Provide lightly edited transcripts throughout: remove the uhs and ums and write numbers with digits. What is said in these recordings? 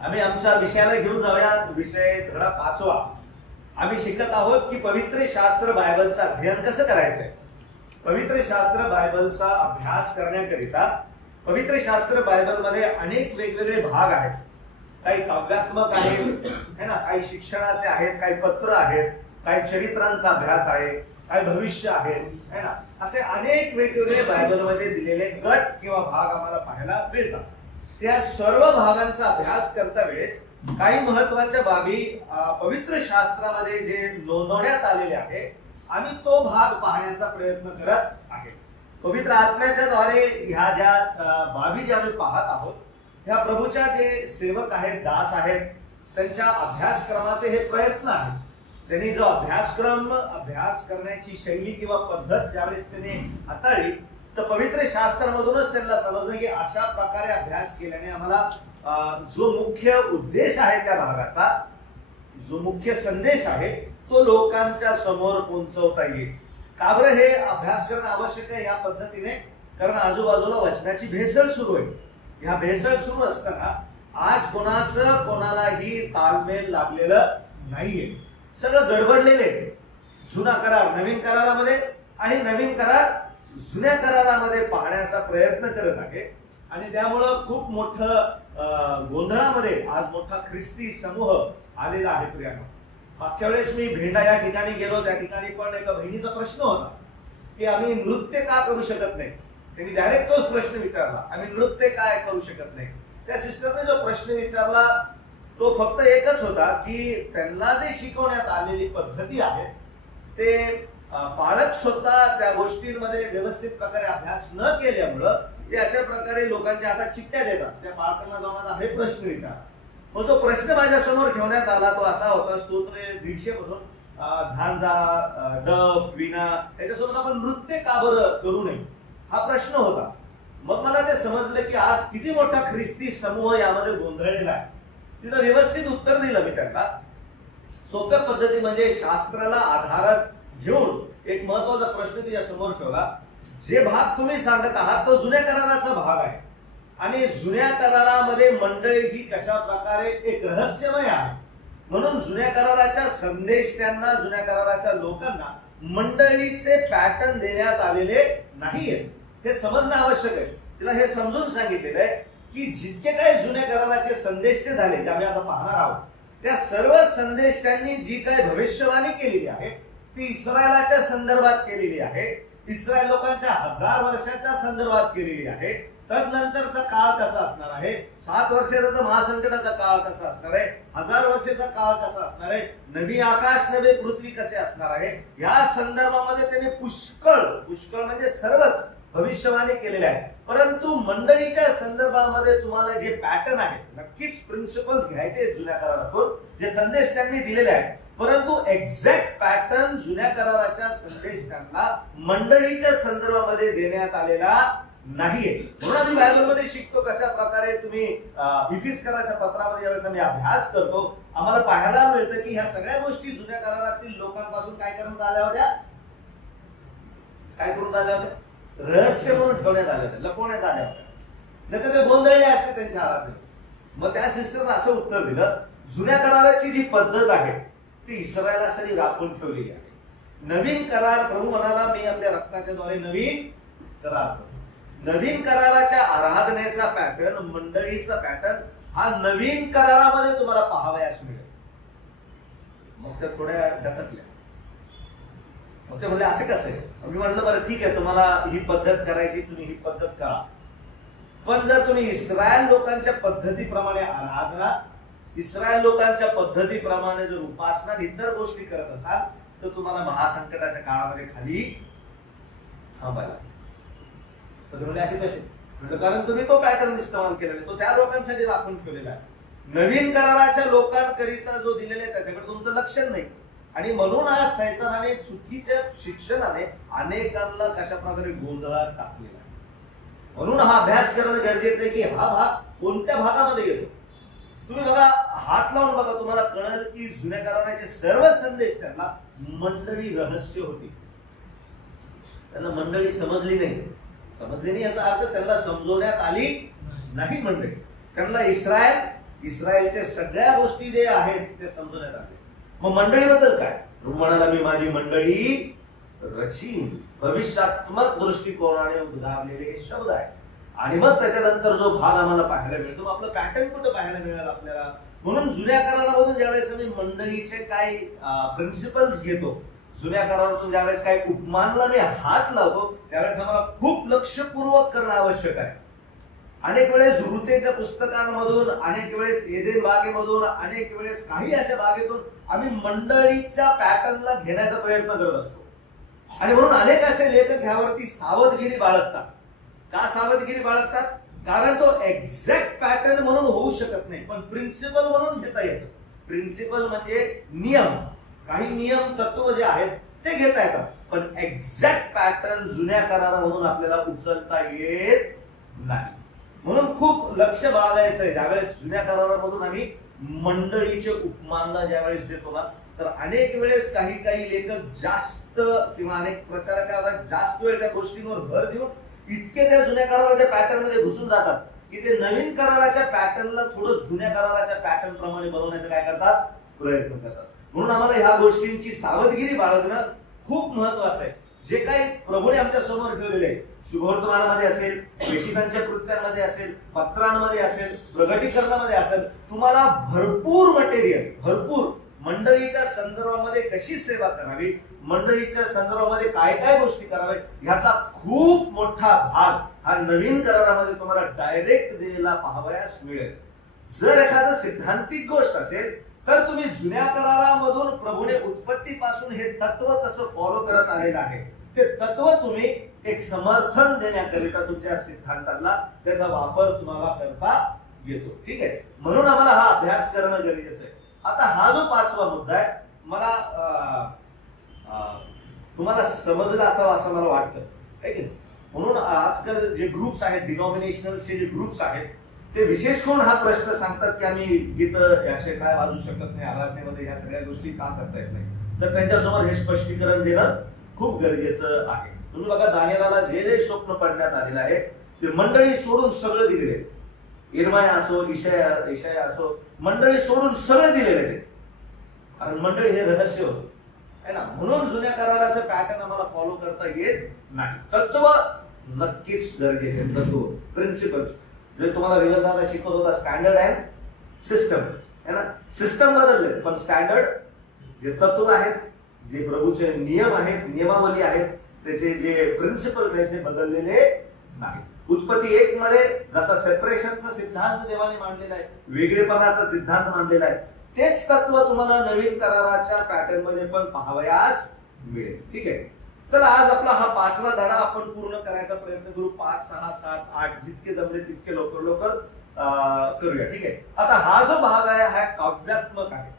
आम्ही आमच्या विषयाला घेऊन जाऊया. विषय धडा 5वा. आम्ही शिकत आहोत की पवित्र शास्त्र बायबलचं अध्ययन कसं करायचंय. पवित्र शास्त्र बायबलचा अभ्यास करण्याकरिता पवित्र शास्त्र बायबलमध्ये अनेक वेगवेगळे भाग आहेत. काही काव्यात्मक आहेत है ना, काही शिक्षणाचे आहेत, काही पत्र आहेत, काही चरित्रांचा अभ्यास आहे, काही भविष्य आहेत है ना. असे अनेक वेगवेगळे बायबलमध्ये दिलेले गट किंवा भाग आम्हाला पाहायला मिळतात. त्या सर्व भागांचा अभ्यास करता वेळेस काही महत्वाच्या बाबी पवित्र शास्त्रामध्ये जे नोंदवण्यात आलेले आहे, आम्ही तो भाग पाहण्याचा प्रयत्न करत आहे. पवित्र आत्म्याच्या द्वारे ह्या ज्या बाबी ज्या आम्ही पाहत आहोत, ह्या प्रभूच्या जे सेवक आहेत, दास आहेत, त्यांच्या अभ्यासक्रमाचे हे प्रयत्न आहेत. त्यांनी जो अभ्यास करण्याची शैली किंवा पद्धत ज्यावेळेस त्यांनी हाताळली, तर पवित्र शास्त्रामधूनच त्यांना समजलं की अशा प्रकारे अभ्यास केल्याने आम्हाला जो मुख्य उद्देश आहे त्या भागाचा, जो मुख्य संदेश आहे, तो लोकांच्या समोर पोहोचवता येईल. का बरं हे अभ्यास करणं आवश्यक आहे या पद्धतीने? कारण आजूबाजूला वचनाची भेसळ सुरू आहे. ह्या भेसळ सुरू असताना आज कोणालाही तालमेल लागलेलं नाहीये. सगळं गडबडलेले. जुना करार नवीन करारामध्ये आणि नवीन करार जुन्या करारामध्ये पाहण्याचा प्रयत्न करत आहे. आणि त्यामुळं खूप मोठं गोंधळामध्ये आज मोठा ख्रिस्ती समूह आलेला आहे. प्रियानो, मागच्या वेळेस मी भेंडा या ठिकाणी गेलो, त्या ठिकाणी पण एका बहिणीचा प्रश्न होता की आम्ही नृत्य का करू शकत नाही. त्यांनी डायरेक्ट तोच प्रश्न विचारला, आम्ही नृत्य काय करू शकत नाही. त्या सिस्टरने जो प्रश्न विचारला तो फक्त एकच होता की त्यांना जे शिकवण्यात आलेली पद्धती आहेत ते पालक स्वतः त्या गोष्टींमध्ये व्यवस्थित प्रकारे अभ्यास न केल्यामुळं ते अशा प्रकारे लोकांच्या हातात चिठ्ठ्या देतात. त्या पालकांना जाऊन आता हे प्रश्न विचार. मग जो प्रश्न माझ्या समोर ठेवण्यात आला तो असा होता, स्तोत्र 150 मधून झांजा, डफ, वीणा याच्यासोबत आपण नृत्य का बरं करू नये, हा प्रश्न होता. मग मला ते समजलं की आज किती मोठा ख्रिस्ती समूह यामध्ये गोंधळलेला आहे. तिचं व्यवस्थित उत्तर दिलं मी त्यांना. सोप्या पद्धती म्हणजे शास्त्राला आधार घेऊन एक महत्वाचा प्रश्न तिच्या समोर ठेवला. जे भाग तुम्ही सांगत आहात तो जुन्या कराराचा भाग आहे आणि जुन्या करारामध्ये मंडळी ही कशा प्रकारे एक रहस्यमय आहे. म्हणून जुन्या कराराच्या संदेशांना, जुन्या कराराच्या लोकांना मंडळीचे पॅटर्न देण्यात आलेले नाहीये. हे समजणं आवश्यक आहे. तिला हे समजून सांगितलेलं आहे की जितके काही जुन्या कराराचे संदेश झाले, जे आम्ही आता पाहणार आहोत, त्या सर्व संदेशांनी जी काही भविष्यवाणी केलेली आहे ती इस्रायलाच्या संदर्भात केलेली आहे. इस्रायल लोकांच्या 1000 वर्षाच्या संदर्भात केलेली आहे. तदनंतरचा काळ कसा असणार आहे, 7 वर्षाचा महासंकटाचा काळ कसा असणार आहे, 1000 वर्षाचा काळ कसा असणार आहे, नवी आकाश नवी पृथ्वी कसे असणार आहे, या संदर्भामध्ये त्यांनी पुष्कळ म्हणजे सर्वच भविष्यवाणी केलेले आहे. परंतु मंडळीच्या संदर्भामध्ये तुम्हाला जे पॅटर्न आहेत, नक्कीच प्रिन्सिपल्स घ्यायचे जुन्या करारातून, जे संदेश त्यांनी दिलेले आहेत, परंतु एक्झॅक्ट पॅटर्न जुन्या कराराच्या संदेशांना मंडळीच्या संदर्भामध्ये देण्यात आलेला नाहीये. म्हणून आम्ही बायबलमध्ये शिकतो कशा प्रकारे तुम्ही इफिस्कराच्या पत्रामध्ये ज्यावेळेस आम्ही अभ्यास करतो, आम्हाला पाहायला मिळतं की ह्या सगळ्या गोष्टी जुन्या करारातील लोकांपासून काय करण्यात आल्या होत्या, काय करून आल्या होत्या, रहस्य म्हणून ठेवण्यात आल्या होत्या, लपवण्यात आल्या होत्या. नंतर ते गोंधळले असते त्यांच्या आराधनेत. मग त्या सिस्टरने असं उत्तर दिलं, जुन्या कराराची जी पद्धत आहे ती इस्रायलासाठी राखून ठेवलेली आहे. नवीन करार, प्रभू म्हणाला मी आपल्या रक्ताच्या द्वारे नवीन करार करतो. नवीन कराराच्या आराधनेचा पॅटर्न, मंडळीचा पॅटर्न हा नवीन करारामध्ये तुम्हाला पाहावयास मिळेल. मग त्या थोड्या डचकल्या. मग ते म्हणले असे कसे? मी म्हणलं बरं ठीक आहे, तुम्हाला ही पद्धत करायची, तुम्ही ही पद्धत करा. पण जर तुम्ही इस्रायल लोकांच्या पद्धतीप्रमाणे आराधना, इस्रायल लोकांच्या पद्धतीप्रमाणे जर उपासना, इतर गोष्टी करत असाल तर तुम्हाला महासंकटाच्या काळामध्ये खाली थांबायला. असे कसे? म्हणजे कारण तुम्ही तो पॅटर्न इस्तेमाल केलेला, तो त्या लोकांसाठी राखून ठेवलेला आहे. नवीन कराराच्या लोकांकरिता जो दिलेला आहे त्याच्याकडे तुमचं लक्ष नाही. आणि म्हणून आज सैतानाने चुकीच्या शिक्षणाने अनेकांना कशा प्रकारे गोंधळात टाकलेला आहे. म्हणून हा अभ्यास करणं गरजेचं आहे की हा भाग कोणत्या भागामध्ये येतो. तुम्ही बघा, हात लावून बघा, तुम्हाला कळेल की जुन्या कराराचे सर्व संदेश त्यांना मंडळी रहस्य होती. त्यांना मंडळी समजली नाही याचा अर्थ त्यांना समजवण्यात आली नाही. मंडळी त्यांना इस्रायल इस्रायलच्या सगळ्या गोष्टी जे आहेत ते समजवण्यात आले. मग मंडळीबद्दल काय म्हणाला, मी माझी मंडळी रचीन. भविष्यात्मक दृष्टिकोनाने उद्गारलेले हे शब्द आहे. आणि मग त्याच्यानंतर जो भाग आम्हाला पाहायला मिळतो, आपलं पॅटर्न कुठं पाहायला मिळालं आपल्याला. म्हणून जुन्या करारामधून ज्यावेळेस आम्ही मंडळीचे काही प्रिन्सिपल्स घेतो, जुन्या करारातून ज्यावेळेस काही उपमानला मी हात लावतो, त्यावेळेस आम्हाला खूप लक्षपूर्वक करणं आवश्यक आहे. अनेक वेळेस ऋतेच्या पुस्तकांमधून, अनेक वेळेस एदेन बागेमधून, अनेक वेळेस काही अशा बागेतून आम्ही मंडळीच्या पॅटर्नला घेण्याचा प्रयत्न करत असतो. आणि म्हणून अनेक असे लेखक ह्यावरती सावधगिरी बाळगतात. का सावधगिरी बाळगतात? कारण तो एक्झॅक्ट पॅटर्न म्हणून होऊ शकत नाही, पण प्रिन्सिपल म्हणून घेता येतं. प्रिन्सिपल म्हणजे नियम, काही नियम तत्व जे आहेत ते घेता येतात, पण एक्झॅक्ट पॅटर्न जुन्या करारामधून आपल्याला उचलता येत नाही. म्हणून खूप लक्ष बाळगायचं आहे. ज्यावेळेस जुन्या करारामधून आम्ही मंडळीचे उपमानला ज्यावेळेस देतो ना, तर अनेक वेळेस काही लेखक जास्त किंवा अनेक प्रचारक जास्त वेळ त्या गोष्टींवर भर देऊन इतके त्या जुन्या कराराच्या पॅटर्न मध्ये घुसून जातात की ते नवीन कराराच्या पॅटर्नला थोडं जुन्या कराराच्या पॅटर्न प्रमाणे बनवण्याचा काय करतात, प्रयत्न करतात. म्हणून आम्हाला ह्या गोष्टींची सावधगिरी बाळगणं खूप महत्वाचं आहे. जे काही प्रभूने आमच्या समोर ठेवलेले आहे, शुभवर्तमानामध्ये असेल, प्रेषितांच्या कृत्यांमध्ये असेल, पत्रांमध्ये असेल, प्रगटीकरणामध्ये असेल, तुम्हाला भरपूर मटेरियल, भरपूर मंडळीच्या संदर्भामध्ये कशी सेवा करावी, मंडळीच्या संदर्भामध्ये काय काय गोष्टी कराव्या, ह्याचा खूप मोठा भाग हा नवीन करारामध्ये तुम्हाला डायरेक्ट दिलेला पाहावयास मिळेल. जर एखादं सिद्धांतिक गोष्ट असेल तर तुम्ही जुन्या करारामधून प्रभूने उत्पत्तीपासून हे तत्व कसं फॉलो करत आलेलं आहे, ते तत्व तुम्ही एक समर्थन देण्याकरिता तुमच्या सिद्धांताला त्याचा वापर तुम्हाला करता येतो. ठीक आहे, म्हणून आम्हाला हा अभ्यास करणं गरजेचं आहे. आता हा जो 5वा मुद्दा आहे, मला तुम्हाला समजला असावा असं मला वाटतं, आहे की नाही. म्हणून आजकाल जे ग्रुप्स आहेत, डिनॉमिनेशनलचे जे ग्रुप्स आहेत, ते विशेष करून हा प्रश्न सांगतात की आम्ही गीत याचे काय वाजू शकत नाही, आराधनेमध्ये ह्या सगळ्या गोष्टी का करता येत नाही. तर त्यांच्यासमोर हे स्पष्टीकरण देणं खूप गरजेचं आहे. तुम्ही बघा, दानिएलाला जे जे स्वप्न पडण्यात आलेलं आहे ते मंडळी सोडून सगळं दिलेले आहे. इर्माया असो, इशाया असो, मंडळी सोडून सगळं दिलेले आहे. कारण मंडळी हे रहस्य होतं, है ना. म्हणून जुन्या कराराचं पॅटर्न आम्हाला फॉलो करता येत नाही. तत्व नक्कीच गरजेचे, तत्व प्रिन्सिपल्स जे तुम्हाला रिवर्दाला शिकवत होता, स्टँडर्ड अँड सिस्टम, है ना. सिस्टम बदलले पण स्टँडर्ड जे तत्व आहेत, जे प्रभूचे नियम आहेत, नियमावली आहेत, त्याचे जे प्रिन्सिपल्स आहेत ते बदललेले नाही. उत्पत्ती 1 मध्ये जसा सेपरेशनचा सिद्धांत देवाने मांडलेला आहे, वेगळेपणाचा सिद्धांत मांडलेला आहे, तेच तत्व तुम्हाला नवीन कराराच्या पॅटर्न मध्ये पण पाहावयास मिळेल. ठीक आहे, चला आज आपला हा 5वा धडा आपण पूर्ण करायचा प्रयत्न करू. 5, 6, 7, 8 जितके जमले तितके लवकर करूया. ठीक आहे, आता हा जो भाग आहे हा काव्यात्मक आहे.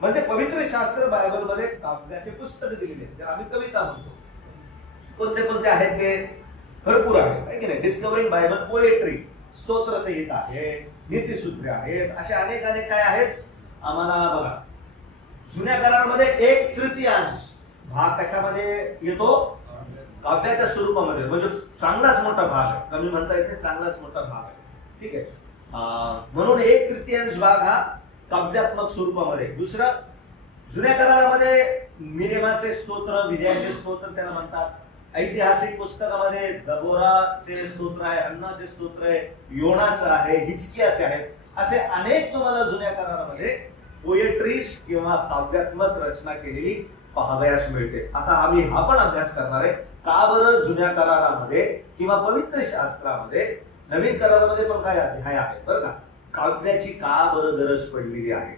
म्हणजे पवित्र शास्त्र बायबलमध्ये काव्याचे पुस्तक दिलेले आहेत, आम्ही कविता म्हणतो. कोणते कोणते आहेत ते भरपूर आहे की नाही. डिस्कवरिंग बायबल पोएट्री, स्तोत्र संहिता आहे, नीतिसूत्रे आहेत, असे अनेक काय आहेत आम्हाला. बघा, जुन्या करारामध्ये 1/3 भाग कशामध्ये येतो, काव्याच्या स्वरूपामध्ये. म्हणजे चांगलाच मोठा भाग आहे, कमी म्हणता येते, चांगलाच मोठा भाग आहे. ठीक आहे, म्हणून 1/3 भाग हा काव्यात्मक स्वरूपामध्ये. दुसरं, जुन्या करारामध्ये मिरेमाचे स्तोत्र, विजयाचे स्तोत्र त्याला म्हणतात. ऐतिहासिक पुस्तकामध्ये दबोराचे स्तोत्र आहे, हन्नाचे स्तोत्र आहे, योनाचं आहे, हिजकियाचे आहे. असे अनेक तुम्हाला जुन्या करारामध्ये पोएट्रीज किंवा काव्यात्मक रचना केलेली पाहावयास मिळते. आता आम्ही हा पण अभ्यास करणार आहे, का बरं जुन्या करारामध्ये किंवा पवित्र शास्त्रामध्ये, नवीन करारामध्ये पण काय अध्याय आहे बरं का, काव्याची का बरं गरज पडलेली आहे.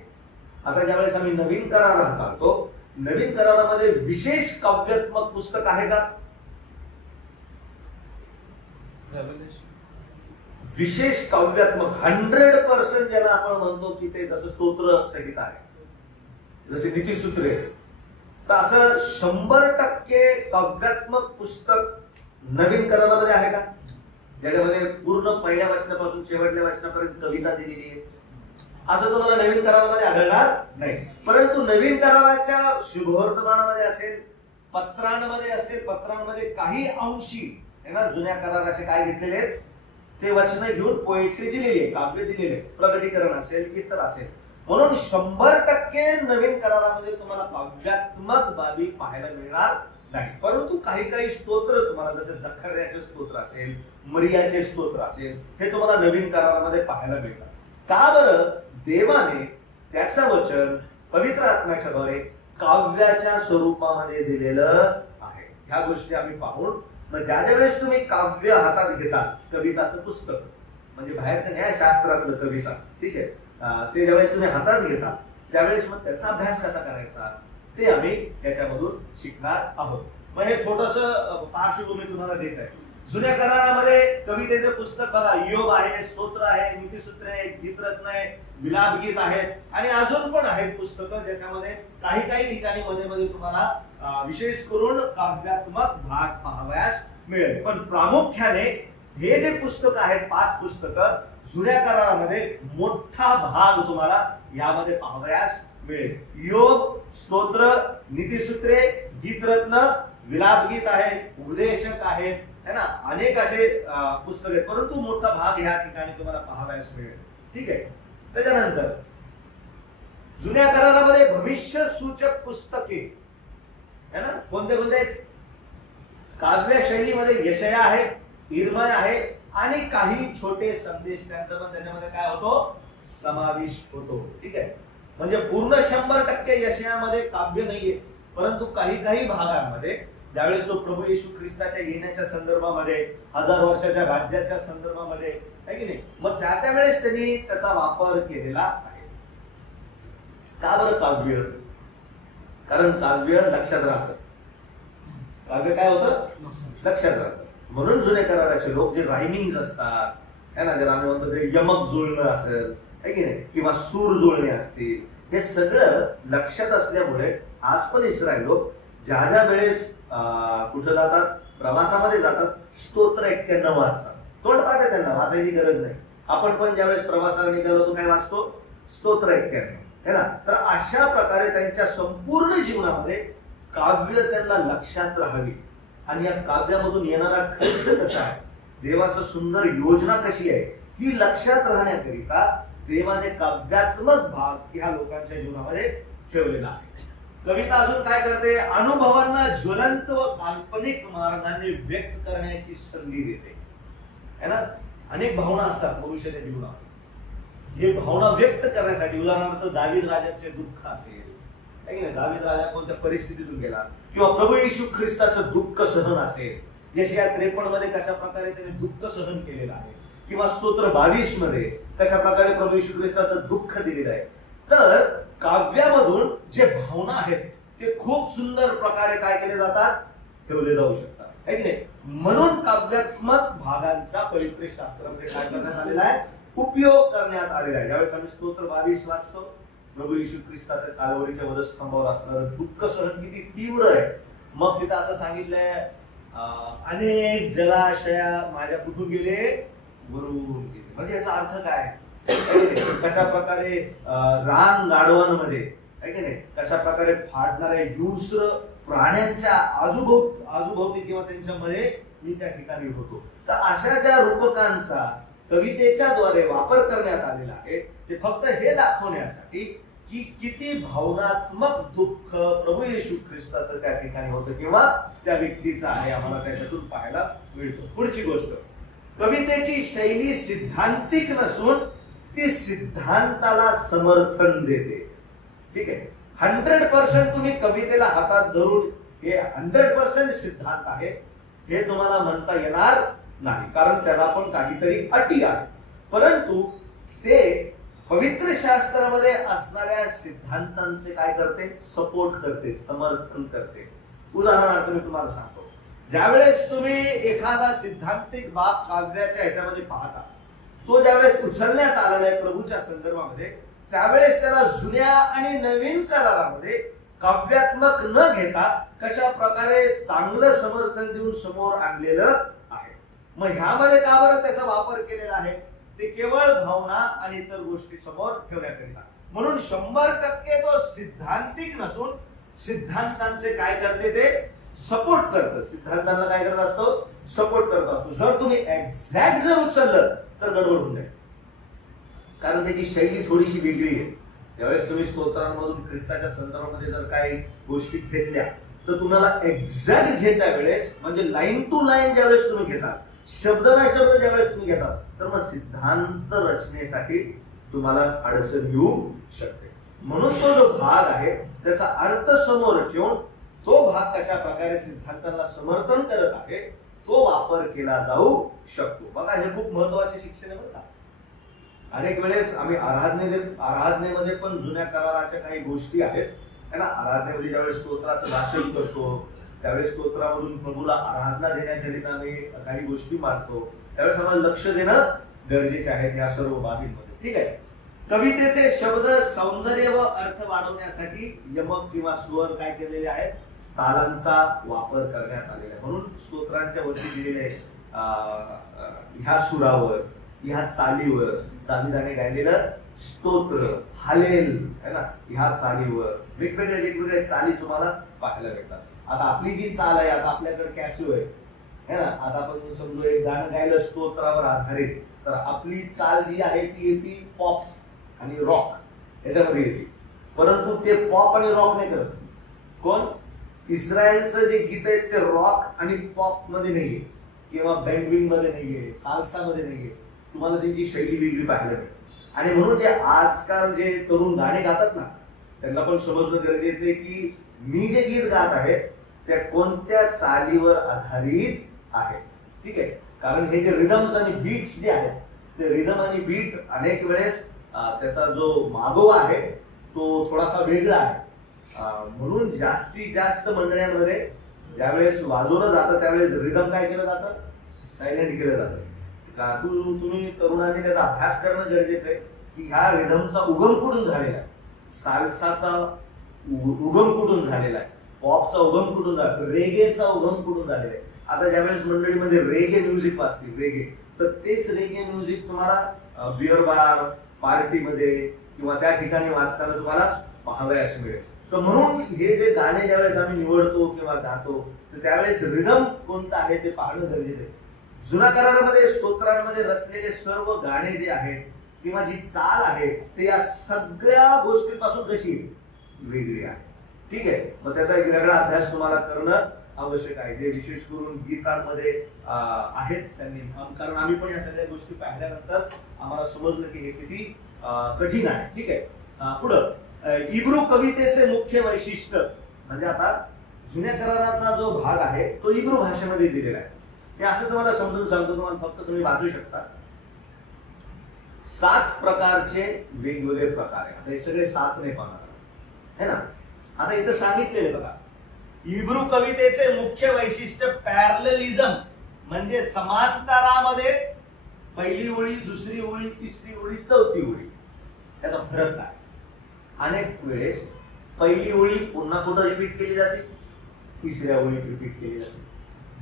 आता ज्यावेळेस आम्ही नवीन करार हाताळतो, नवीन करारामध्ये विशेष काव्यात्मक पुस्तक आहे का, विशेष काव्यात्मक 100% ज्याला आपण म्हणतो की ते जसं स्तोत्र संहिता आहे, जसे नीतिसूत्रे, तर असं 100% काव्यात्मक पुस्तक नवीन करारामध्ये आहे का, ज्याच्यामध्ये पूर्ण पहिल्या वचनापासून शेवटल्या वचनापर्यंत कविता दिलेली आहे. असं तुम्हाला नवीन करारामध्ये आढळणार नाही. परंतु नवीन कराराच्या शुभवर्तमानामध्ये असेल, पत्रांमध्ये असेल, पत्रांमध्ये काही अंशी जुन्या कराराचे काय घेतलेले आहेत, ते वचन घेऊन पोएट्री दिलेली आहे, काव्य दिलेले आहे, प्रगटीकरण असेल इतर असेल. म्हणून 100% नवीन करारामध्ये तुम्हाला काव्यात्मक बाबी पाहायला मिळणार नाही. परंतु काही काही स्तोत्र तुम्हाला, जसे जखर्याचे स्तोत्र असेल, मरियाचे स्तोत्र असेल, हे तुम्हाला नवीन करारामध्ये पाहायला मिळतात. का बरं? देवाने त्याचं वचन पवित्र आत्म्याच्या द्वारे काव्याच्या स्वरूपामध्ये दिलेलं आहे. ह्या गोष्टी आम्ही पाहून मग ज्या वेळेस तुम्ही काव्य हातात घेता, कविताचं पुस्तक म्हणजे बाहेरचं न्यायशास्त्रातलं कविता, ठीक आहे, ते ज्यावेळेस तुम्ही हातात घेता त्यावेळेस मग त्याचा अभ्यास कसा करायचा ते आम्ही याच्यामधून शिकणार आहोत. मग हे थोडस पार्श्वभूमी तुम्हाला देत आहे. जुन्या करारामध्ये कवितेचं पुस्तक बघा, योग आहे, स्तोत्र आहे, नीतिसूत्र आहे, गीतरत्न आहे, विलाप गीत आहेत आणि अजून पण आहेत पुस्तकं ज्याच्यामध्ये काही काही ठिकाणी मध्ये मध्ये तुम्हाला विशेष करून काव्यात्मक भाग पाहावयास मिळेल. पण प्रामुख्याने हे जे पुस्तक आहेत, 5 पुस्तकं, जुन्या करारामध्ये मोठा भाग तुम्हाला यामध्ये पाहावयास मिळेल. योग, स्तोत्र, नीतिसूत्रे, गीतरत्न, विलाप गीत आहे, उपदेशक आहेत, है ना, अनेक असे पुस्तक आहेत. परंतु मोठा भाग ह्या ठिकाणी तुम्हाला पाहावयास मिळेल. ठीक आहे. त्याच्यानंतर जुन्या करारामध्ये भविष्य सूचक पुस्तके है ना, कोणते कोणते आहेत? काव्य शैलीमध्ये यशया आहे, इर्मया आहे आणि काही छोटे संदेश त्यांचा पण त्याच्यामध्ये काय होतो? समावेश होतो. ठीक आहे. म्हणजे पूर्ण 100% यशयामध्ये काव्य नाहीये, परंतु काही काही भागांमध्ये ज्यावेळेस तो प्रभू येशू ख्रिस्ताच्या येण्याच्या संदर्भामध्ये, 1000 वर्षाच्या राज्याच्या संदर्भामध्ये आहे की नाही, मग त्या वेळेस त्यांनी त्याचा वापर केलेला आहे. का बरं काव्य? कारण काव्य लक्षात राहतं. काव्य काय होतं? लक्षात राहतं. म्हणून जुने कराराचे लोक जे रायमिंग्स असतात है ना, ज्याला आम्ही म्हणतो ते यमक जुळणं असेल है की नाही, किंवा सूर जुळणे असतील, हे सगळं लक्षात असल्यामुळे आज पण इस्रायल लोक ज्या ज्या वेळेस कुठं जातात, प्रवासामध्ये जातात, स्तोत्र 91 वाचतात. तोंडपाठ आहे, त्यांना वाचायची गरज नाही. आपण पण ज्यावेळेस प्रवासाला निघालो तो काय वाचतो? स्तोत्र 91 है ना. तर अशा प्रकारे त्यांच्या संपूर्ण जीवनामध्ये काव्य त्यांना लक्षात राहावी आणि या काव्यामधून येणारा खर्च कसा आहे, देवाचं सुंदर योजना कशी आहे, ही लक्षात राहण्याकरिता देवाने काव्यात्मक भाग ह्या लोकांच्या जीवनामध्ये ठेवलेला आहे. कविता अजून काय करते? अनुभवांना ज्वलंत व काल्पनिक मार्गाने व्यक्त करण्याची संधी देते है ना. अनेक भावना असतात मनुष्याच्या जीवनात, हे भावना व्यक्त करण्यासाठी, उदाहरणार्थ दावीद राजाचे दुःख असेल है की नाही, दावीद राजा कोणत्या परिस्थितीतून गेला, किंवा प्रभू येशू ख्रिस्ताचं दुःख सहन असेल, यशया 53 मध्ये कशा प्रकारे त्याने दुःख सहन केलेलं आहे, किंवा स्तोत्र 22 मध्ये कशा प्रकारे प्रभू येशू ख्रिस्ताचं दुःख दिलेलं आहे. तर काव्यामधून जे भावना आहेत ते खूप सुंदर प्रकारे काय केले जातात? ठेवले जाऊ शकतात है की नाही. म्हणून काव्यात्मक भागांचा पवित्र शास्त्रामध्ये काय करण्यात आलेला आहे? उपयोग करण्यात आलेला आहे. ज्यावेळेस आम्ही स्तोत्र 22 वाचतो, प्रभू येशू ख्रिस्ताच्या कालवरीच्या वधस्तंभावर असणारं दुःख सहन किती तीव्र आहे. मग तिथं असं सांगितलंय, अनेक जलाशया माझ्या कुठून गेले? वरून गेले. म्हणजे याचा अर्थ काय? कशा प्रकारे रान गाढवांमध्ये आहे की नाही, कशा प्रकारे फाडणाऱ्या हिंस्र प्राण्यांच्या आजूभोवती किंवा त्यांच्यामध्ये मी त्या ठिकाणी होतो. तर अशा ज्या रूपकांचा कवितेच्या द्वारे वापर करण्यात आलेला आहे, ते फक्त हे दाखवण्यासाठी की किती भावनात्मक दुःख प्रभू येशू ख्रिस्ताचं त्या ठिकाणी होतं किंवा त्या व्यक्तीचं आहे, आम्हाला त्याच्यातून पाहायला मिळतो. पुढची गोष्ट, कवितेची शैली सिद्धांतिक नसून ती सिद्धांताला समर्थन देते. ठीक आहे. 100% तुम्ही कवितेला हातात धरून हे 100% सिद्धांत आहे हे तुम्हाला म्हणता येणार नाही, कारण त्याला पण काहीतरी अटी आहेत. परंतु ते पवित्र शास्त्रामध्ये असणाऱ्या सिद्धांतांचे काय करते? सपोर्ट करते, समर्थन करते. उदाहरणार्थ मी तुम्हाला सांगतो, ज्यावेळेस तुम्ही एखादा सिद्धांतिक भाग काव्याच्या ह्याच्यामध्ये पाहता, तो ज्यावेळेस उचलण्यात आलेला आहे प्रभूच्या संदर्भामध्ये, त्यावेळेस त्याला जुन्या आणि नवीन करारामध्ये काव्यात्मक न घेता कशा प्रकारे चांगलं समर्थन देऊन समोर आणलेलं आहे. मग ह्यामध्ये का बरं त्याचा वापर केलेला आहे? ते केवळ भावना आणि इतर गोष्टी समोर ठेवण्याकरिता. म्हणून 100% तो सिद्धांतिक नसून सिद्धांतांचे काय करते? ते सपोर्ट करतं, सिद्धांतांना काय करत असतो, सपोर्ट करत असतो. जर तुम्ही एक्झॅक्ट जर उचललं तर गडबड होऊन जाईल, कारण त्याची शैली थोडीशी वेगळी आहे. ज्यावेळेस तुम्ही स्तोत्रांमधून ख्रिस्ताच्या संदर्भामध्ये जर काही गोष्टी घेतल्या तर तुम्हाला एक्झॅक्ट घेता वेळेस, म्हणजे लाईन टू लाईन ज्यावेळेस तुम्ही घेता, शब्द ना शब्द ज्यावेळेस तुम्ही घेता, तर मग सिद्धांत रचनेसाठी तुम्हाला अडचण येऊ शकते. म्हणून तो जो भाग आहे त्याचा अर्थ समोर ठेवून तो भाग कशा प्रकारे सिद्धांताला समर्थन करत आहे तो वापर केला जाऊ शकतो. बघा, हे खूप महत्वाचे शिक्षण आहे बरं का. अनेक वेळेस आम्ही आराधनेमध्ये पण जुन्या कराराच्या काही गोष्टी आहेत है ना. आराधनेमध्ये ज्यावेळेस स्तोत्राचं वाचन करतो त्यावेळेस स्तोत्रामधून प्रभूला आराधना देण्याकरिता आम्ही काही गोष्टी मांडतो, त्यावेळेस आम्हाला लक्ष देणं गरजेचे आहे या सर्व बाबींमध्ये. ठीक आहे. कवितेचे शब्द सौंदर्य व अर्थ वाढवण्यासाठी यमक किंवा स्वर काय केलेले आहेत, तालांचा वापर करण्यात आलेला आहे. म्हणून स्तोत्रांच्या वरती दिलेले ह्या सुरावर, ह्या चालीवर दाविदाने गायलेलं स्तोत्र हालेल है ना, ह्या चालीवर वेगवेगळ्या चाली तुम्हाला पाहायला भेटतात. आता आपली जी चाल आहे, आता आपल्याकडे कॅसिओ आहे है ना, आता आपण समजू एक गाणं गायलं स्तोत्रावर आधारित, तर आपली चाल जी आहे ती येते पॉप आणि रॉक याच्यामध्ये येते. परंतु ते पॉप आणि रॉक नाही करत कोण, इस्रायलचं जे गीत आहे ते रॉक आणि पॉप मध्ये नाहीये किंवा बँगविंग मध्ये नाहीये, साल्सा मध्ये नाहीये. तुम्हाला त्यांची शैली वेगळी पाहायला मिळते. आणि म्हणून जे आजकाल जे तरुण गाणे गातात ना, त्यांना पण समजणं गरजेचं आहे की मी जे गीत गात आहे त्या कोणत्या चालीवर आधारित आहे. ठीक आहे. कारण हे जे रिदम्स आणि बीट्स जे आहेत ते रिदम आणि बीट अनेक वेळेस त्याचा जो मागोवा आहे तो थोडासा वेगळा आहे. म्हणून जास्तीत जास्त मंडळांमध्ये ज्यावेळेस वाजवलं जातं त्यावेळेस रिदम काय केलं जातं, सायलेंट केलं जातं. तुम्ही तरुणांनी त्याचा अभ्यास करणं गरजेचं आहे की ह्या रिदमचा उगम कुठून झालेला आहे, साल्साचा उगम कुठून झालेला आहे, पॉपचा उगम कुठून झाला, रेगेचा उगम कुठून झालेला आहे. आता ज्यावेळेस मंडळीमध्ये रेगे म्युझिक वाजते रेगे, तर तेच रेगे म्युझिक तुम्हाला बिअर बार पार्टीमध्ये किंवा त्या ठिकाणी वाचताना तुम्हाला पाहावयास मिळेल. तर म्हणून हे जे गाणे ज्यावेळेस आम्ही निवडतो किंवा गातो तर त्यावेळेस रिदम कोणतं आहे ते पाहणं गरजेचं आहे. जुन्या करारामध्ये स्तोत्रांमध्ये रचलेले सर्व गाणे जे आहेत किंवा जी चाल आहे ते या सगळ्या गोष्टींपासून कशी वेगळी आहे. ठीक आहे. मग त्याचा एक वेगळा अभ्यास तुम्हाला करणं आवश्यक आहे, जे विशेष करून गीतांमध्ये आहेत त्यांनी. कारण आम्ही पण या सगळ्या गोष्टी पाहिल्यानंतर आम्हाला समजलं की हे किती कठीण आहे. ठीक आहे. पुढं इब्रू कवितेचे मुख्य वैशिष्ट्य म्हणजे आता जुन्या कराराचा जो भाग आहे तो इब्रू भाषेमध्ये दिलेला आहे. हे असं तुम्हाला समजून सांगतो, तुम्हाला फक्त तुम्ही वाचू शकता. 7 प्रकारचे वेगवेगळे प्रकार आहे. आता हे सगळे 7 नाही पाहणार है ना. आता इथं सांगितलेले बघा, इब्रू कवितेचे मुख्य वैशिष्ट्य पॅरलेलिझम म्हणजे समांतरामध्ये पहिली ओळी, दुसरी ओळी, तिसरी ओळी, चौथी ओळी याचा फरक काय. अनेक वेळेस पहिली ओळी पुन्हा कुठं रिपीट केली जाते, तिसऱ्या ओळीत रिपीट केली जाते,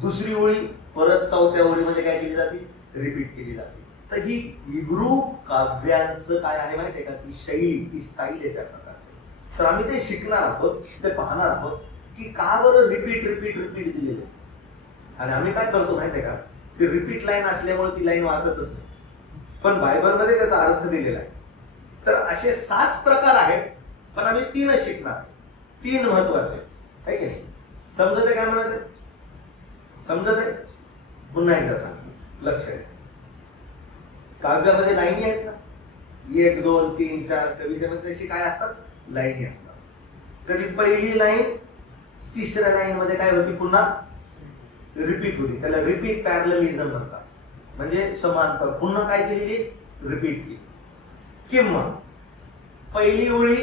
दुसरी ओळी परत चौथ्या ओळीमध्ये काय केली जाते, रिपीट केली जाते. तर ही इब्रू काव्यांचं काय आहे माहितीये का, ती शैली, ती स्टाईल आहे त्या प्रकारची. तर आम्ही ते शिकणार आहोत, ते पाहणार आहोत की का बरं रिपीट रिपीट रिपीट दिलेले. आणि आम्ही काय करतो माहितीये का, ती रिपीट लाईन असल्यामुळे ती लाईन वाचतच नाही, पण बायबलमध्ये त्याचा अर्थ दिलेला आहे. तर असे 7 प्रकार आहेत, पण आम्ही 3च शिकणार. 3 महत्वाचे आहे की नाही. समजत आहे काय म्हणत आहे, समजत आहे. पुन्हा एकदा सांग, लक्ष आहे. काव्यामध्ये लाईनी आहेत ना, 1 2 3 4. कवितेमध्ये तशी काय असतात, लाईनी असतात. कधी पहिली लाईन तिसऱ्या लाईन मध्ये काय होती, पुन्हा रिपीट होती. त्याला रिपीट पॅरलेलिझम म्हणतात. म्हणजे समांतर पुन्हा काय केलेली, रिपीट केली. किंवा पहिली ओळी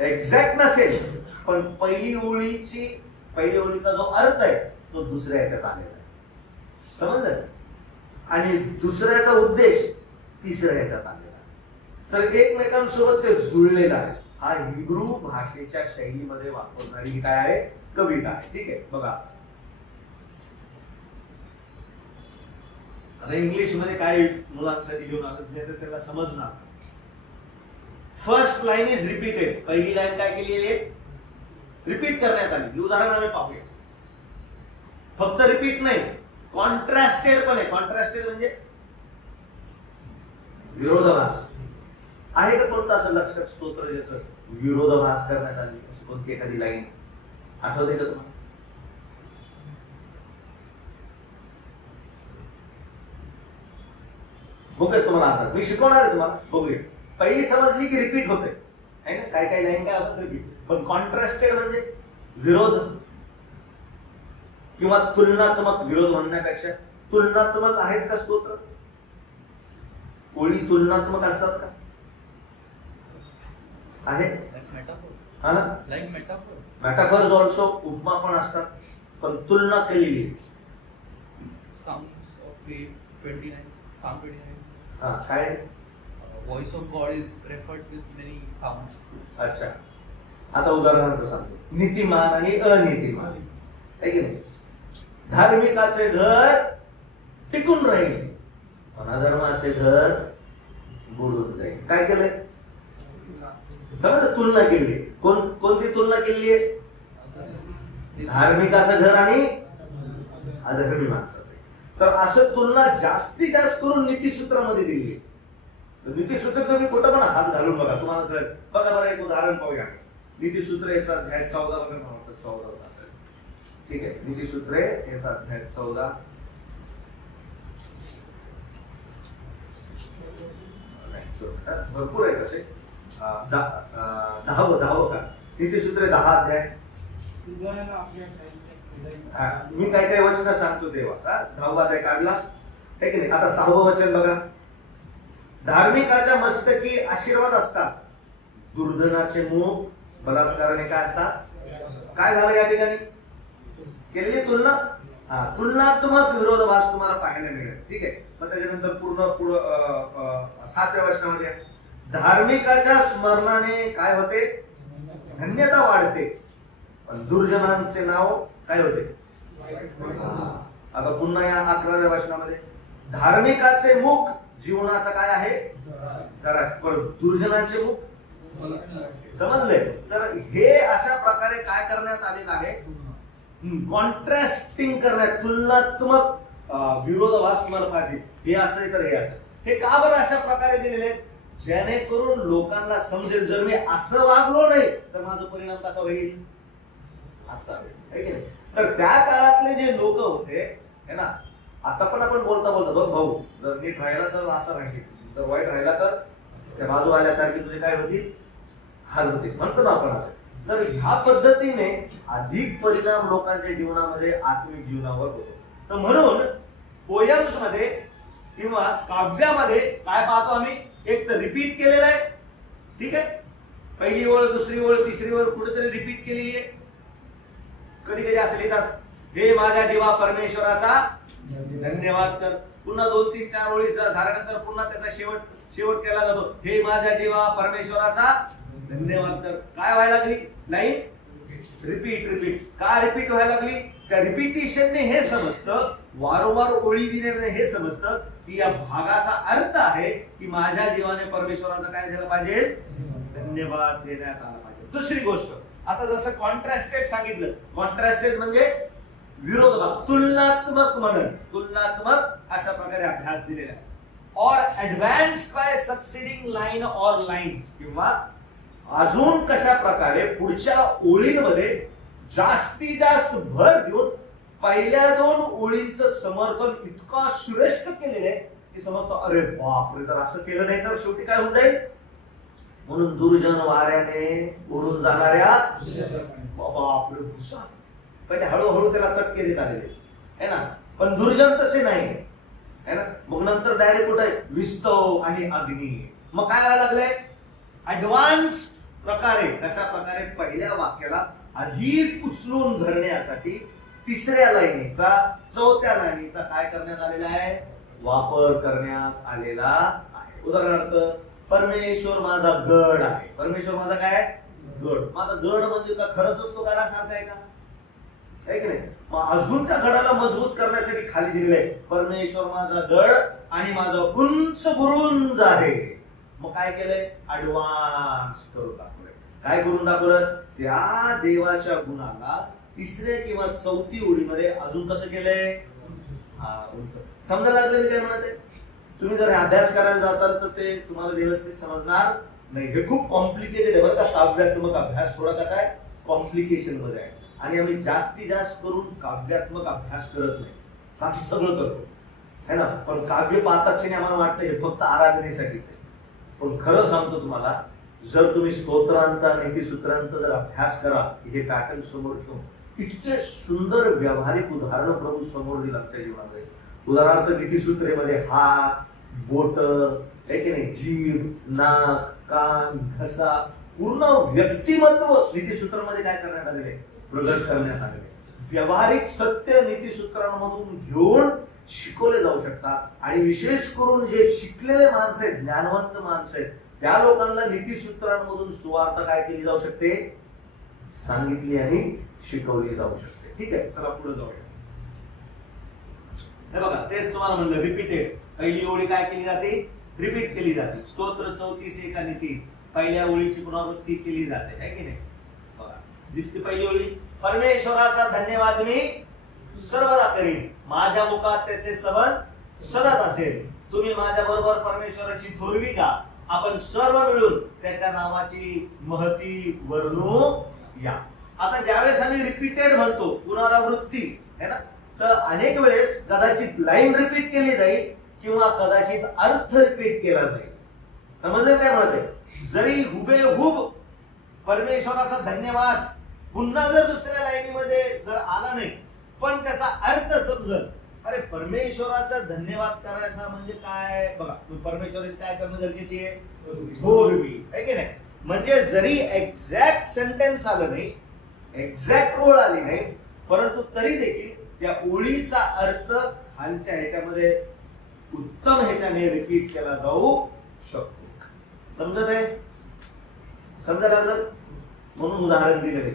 एक्झॅक्ट नसेल पण पहिली ओळीचा जो अर्थ आहे तो दुसऱ्या ह्याच्यात आलेला आहे, समजलं. आणि दुसऱ्याचा उद्देश तिसऱ्या ह्याच्यात आलेला आहे. तर एकमेकांसोबत ते जुळलेलं आहे. हा हिब्रू भाषेच्या शैलीमध्ये वापरणारी काय आहे, कविता आहे. ठीक आहे. बघा आता इंग्लिश मध्ये काय मुलांसाठी घेऊन आलं तर त्याला समजणार. First line is repeated. पहिली लाईन काय केलेली आहे, रिपीट करण्यात आली. उदाहरण आम्ही पाहूया. फक्त रिपीट नाही, कॉन्ट्रास्टेड पण आहे. कॉन्ट्रास्टेड म्हणजे विरोधाभास. आहे का कोणतं असं लक्षात स्तोत्र ज्याचं विरोधाभास करण्यात आली अशी कोणती एखादी लाईन आठवते का तुम्हाला? बघूया तुम्हाला आता मी शिकवणार आहे तुम्हाला. बघूया. पहिली समजली की रिपीट होते आहे ना, काय काय लाईन काय होतं रिपीट. पण कॉन्ट्रास्टेड म्हणजे विरोध किंवा तुलनात्मक. विरोध म्हणण्यापेक्षा तुलनात्मक आहेत का स्तोत्र? ओळी तुलनात्मक असतात का? आहे. मेटाफर्स ऑल्सो, उपमा पण असतात, पण तुलना केलेली. काय voice of God is referred with many sounds. अच्छा, आता उदाहरणार्थ सांगतो. नीतिमान आणि अनीतिमान आहे की नाही. धार्मिकाचे घर टिकून राहील, अधर्माचे घर बुडून जाईल. काय केलंय? समजा तुलना केली. कोणती तुलना केली आहे? धार्मिकाचं घर आणि अधर्मी माणसाचं. तर असं तुलना जास्तीत जास्त करून नीतिसूत्रामध्ये दिली आहे. नीतिसूत्र तुम्ही कुठं पण हात घालून बघा, तुम्हाला कळेल. बघा बरं, एक उदाहरण पाहूया. नीतिसूत्र याचा अध्याय 14 बघा, मला 14 असेल. ठीक आहे, नीतिसूत्रे याचा अध्याय 14. भरपूर आहे तसे. 10 का नीतिसूत्रे 10 अध्याय. मी काय काय वचन सांगतो तेव्हा 10वा अध्याय काढला आहे की नाही. आता 6वं वचन बघा. धार्मिकाच्या मस्तकी आशीर्वाद असतात, दुर्धनाचे मुख बलात्काराने काय असतात. काय झालं या ठिकाणी? केलेली तुलना. तुलनात्मक विरोधाभास तुम्हाला पाहायला मिळेल. ठीक आहे. मग त्याच्यानंतर पुढं 7व्या वचनामध्ये धार्मिकाच्या स्मरणाने काय होते? धन्यता वाढते, पण दुर्जनांचे नाव काय होते? आता पुन्हा या 11व्या वचनामध्ये धार्मिकाचे मुख जीवनाचा काय आहे? जरा, पण दुर्जनांचे मुख. समजले? तर हे अशा प्रकारे काय करण्यात आलेलं आहे? कॉन्ट्रास्टिंग करण्यात, तुलनात्मक विरोधाभास तुम्हाला पाहिजे. हे असं तर हे असं. हे का बरं अशा प्रकारे दिलेले आहेत? जेणेकरून लोकांना समजेल, जर मी असं वागलो नाही तर माझा परिणाम कसा होईल, असा आहे की नाही. तर त्या काळातले जे लोक होते है ना, आता पण आपण बोलता बोलता बघ भाऊ, जर नीट राहिला तर असं राहशील, जर वाईट राहिला तर त्या बाजू आल्यासारखी तुझे काय होतील, हाल होतील, म्हणतो ना आपण असं. तर ह्या पद्धतीने अधिक परिणाम लोकांच्या जीवनामध्ये, आत्मिक जीवनावर होतो. तर म्हणून पोयम्स मध्ये किंवा काव्यामध्ये काय पाहतो आम्ही? एक तर रिपीट केलेलं आहे. ठीक आहे, पहिली ओळ, दुसरी ओळ, तिसरी ओळ कुठेतरी रिपीट केलेली आहे. कधी कधी असं लिहितात, हे माझ्या जीवा परमेश्वराचा धन्यवाद कर. पुन्हा 2, 3, 4 ओळी झाल्यानंतर पुन्हा त्याचा शेवट केला जातो, हे माझ्या जीवा परमेश्वराचा धन्यवाद कर. काय व्हायला लागली लाईन? रिपीट. का रिपीट व्हायला लागली? त्या रिपिटिशनने हे समजतं, वारंवार ओळी दिल्याने हे समजतं की या भागाचा अर्थ आहे की माझ्या जीवाने परमेश्वराचा काय दिलं पाहिजे? धन्यवाद देण्यात आला पाहिजे. दुसरी गोष्ट, आता जसं कॉन्ट्रास्टेड सांगितलं, कॉन्ट्रास्टेड म्हणजे विरोधाभास, तुलनात्मक म्हणून, तुलनात्मक अशा प्रकारे अभ्यास दिलेला आहे. और ऍडव्हान्स्ड बाय सक्सिडिंग लाईन और लाईन्स, किंवा अजून कशा प्रकारे पुढच्या ओळींमध्ये जास्तीत जास्त भर देऊन पहिल्या 2 ओळींचं समर्थन इतका श्रेष्ठ केलेलं आहे की समजतो, अरे बापरे, तर असं केलं नाही तर शेवटी काय होऊन जाईल. म्हणून दुर्जन वाऱ्याने उडून जाणाऱ्या बापरे भुसा, पहिले हळूहळू त्याला चटके देत आलेले आहे ना. पण दुर्जन तसे नाही है ना. मग नंतर डायरेक्ट कुठे विस्तव आणि अग्नी. मग काय व्हायला लागलंय? ऍडव्हान्स प्रकारे, कशा प्रकारे पहिल्या वाक्याला अधिक उचलून धरण्यासाठी तिसऱ्या लाईनीचा, 4थ्या लाईनीचा काय करण्यात आलेला आहे? वापर करण्यात आलेला आहे. उदाहरणार्थ, परमेश्वर माझा गड आहे. परमेश्वर माझा काय? गड. माझा गड म्हणजे का खरंच असतो गडासारखा आहे का? आहे की नाही. मग अजून त्या गडाला मजबूत करण्यासाठी खाली दिलेलं आहे, परमेश्वर माझा गड आणि माझा उंच बुरुंज आहे. मग काय केलंय? ऍडव्हान्स करून टाकलंय. काय करून दाखवलं? त्या देवाच्या गुणाला तिसऱ्या किंवा चौथी ओळीमध्ये अजून कसं केलंय? उंच. समजायला लागलं मी काय म्हणत आहे? तुम्ही जर अभ्यास करायला जाताल तर ते तुम्हाला व्यवस्थित समजणार नाही. हे खूप कॉम्प्लिकेटेड आहे बरं का. काव्यात्मक अभ्यास थोडा कसा आहे, कॉम्प्लिकेशन मध्ये आहे. आणि आम्ही जास्तीत जास्त करून काव्यात्मक अभ्यास करत नाही, बाकी सगळं करतो है ना. पण काव्य पाहताच आम्हाला वाटतं हे फक्त आराधनेसाठीच आहे. पण खरं सांगतो तुम्हाला, जर तुम्ही स्तोत्रांचा नीतिसूत्रांचा जर अभ्यास करा, हे पॅटर्न समोर ठेवून इतके सुंदर व्यावहारिक उदाहरणं प्रभू समोर दिलं आमच्या जीवनामध्ये. उदाहरणार्थ नीतिसूत्रेमध्ये हात, बोट आहे की नाही, जीभ, नाक, कान, घसा, पूर्ण व्यक्तिमत्व नीतिसूत्रामध्ये काय करण्यात आलेले, प्रगट करण्यात आलेले. व्यावहारिक सत्य नीतिसूत्रांमधून घेऊन शिकवले जाऊ शकतात. आणि विशेष करून जे शिकलेले माणसं आहेत, ज्ञानवंत माणसं आहेत, त्या लोकांना नीतिसूत्रांमधून सुवार्ता काय केली जाऊ शकते, सांगितली आणि शिकवली जाऊ शकते. ठीक आहे, चला पुढे जाऊया. हे बघा, तेच तुम्हाला म्हणलं रिपीटेड. पहिली ओळी काय केली जाते, रिपीट केली जाते. स्तोत्र 34 एका नीती पहिल्या ओळीची पुनरावृत्ती केली जाते, है की नाही. बघा, दिसते पहिली ओळी, परमेश्वराचा धन्यवाद मी सर्वदा करीन, माझ्या मुखात त्याचे सबंध सदाच असेल. तुम्ही माझ्या बरोबर परमेश्वराची थोरवी गा, आपण सर्व मिळून त्याच्या नावाची महती वर्णू या. आता ज्यावेळेस आम्ही रिपीटेड म्हणतो, पुनरावृत्ती है ना, तर अनेक वेळेस कदाचित लाईन रिपीट केली जाईल किंवा कदाचित अर्थ रिपीट केला जाईल. समजलं काय म्हणत आहे? जरी हुबेहूब परमेश्वराचा धन्यवाद पुन्हा जर दुसऱ्या लाईनीमध्ये जर आला नाही, पण त्याचा अर्थ समजल. अरे परमेश्वराचा धन्यवाद करायचा म्हणजे काय? बघा, परमेश्वराची काय करणं गरजेची आहे, थोरवी, है की नाही. म्हणजे जरी एक्झॅक्ट सेंटेन्स आलं नाही, एक्झॅक्ट ओळ आली नाही, परंतु तरी देखील त्या ओळीचा अर्थ खालच्या ह्याच्यामध्ये उत्तम ह्याच्याने रिपीट केला जाऊ शकतो. समजत आहे? समजायला लागलं? म्हणून उदाहरण दिले.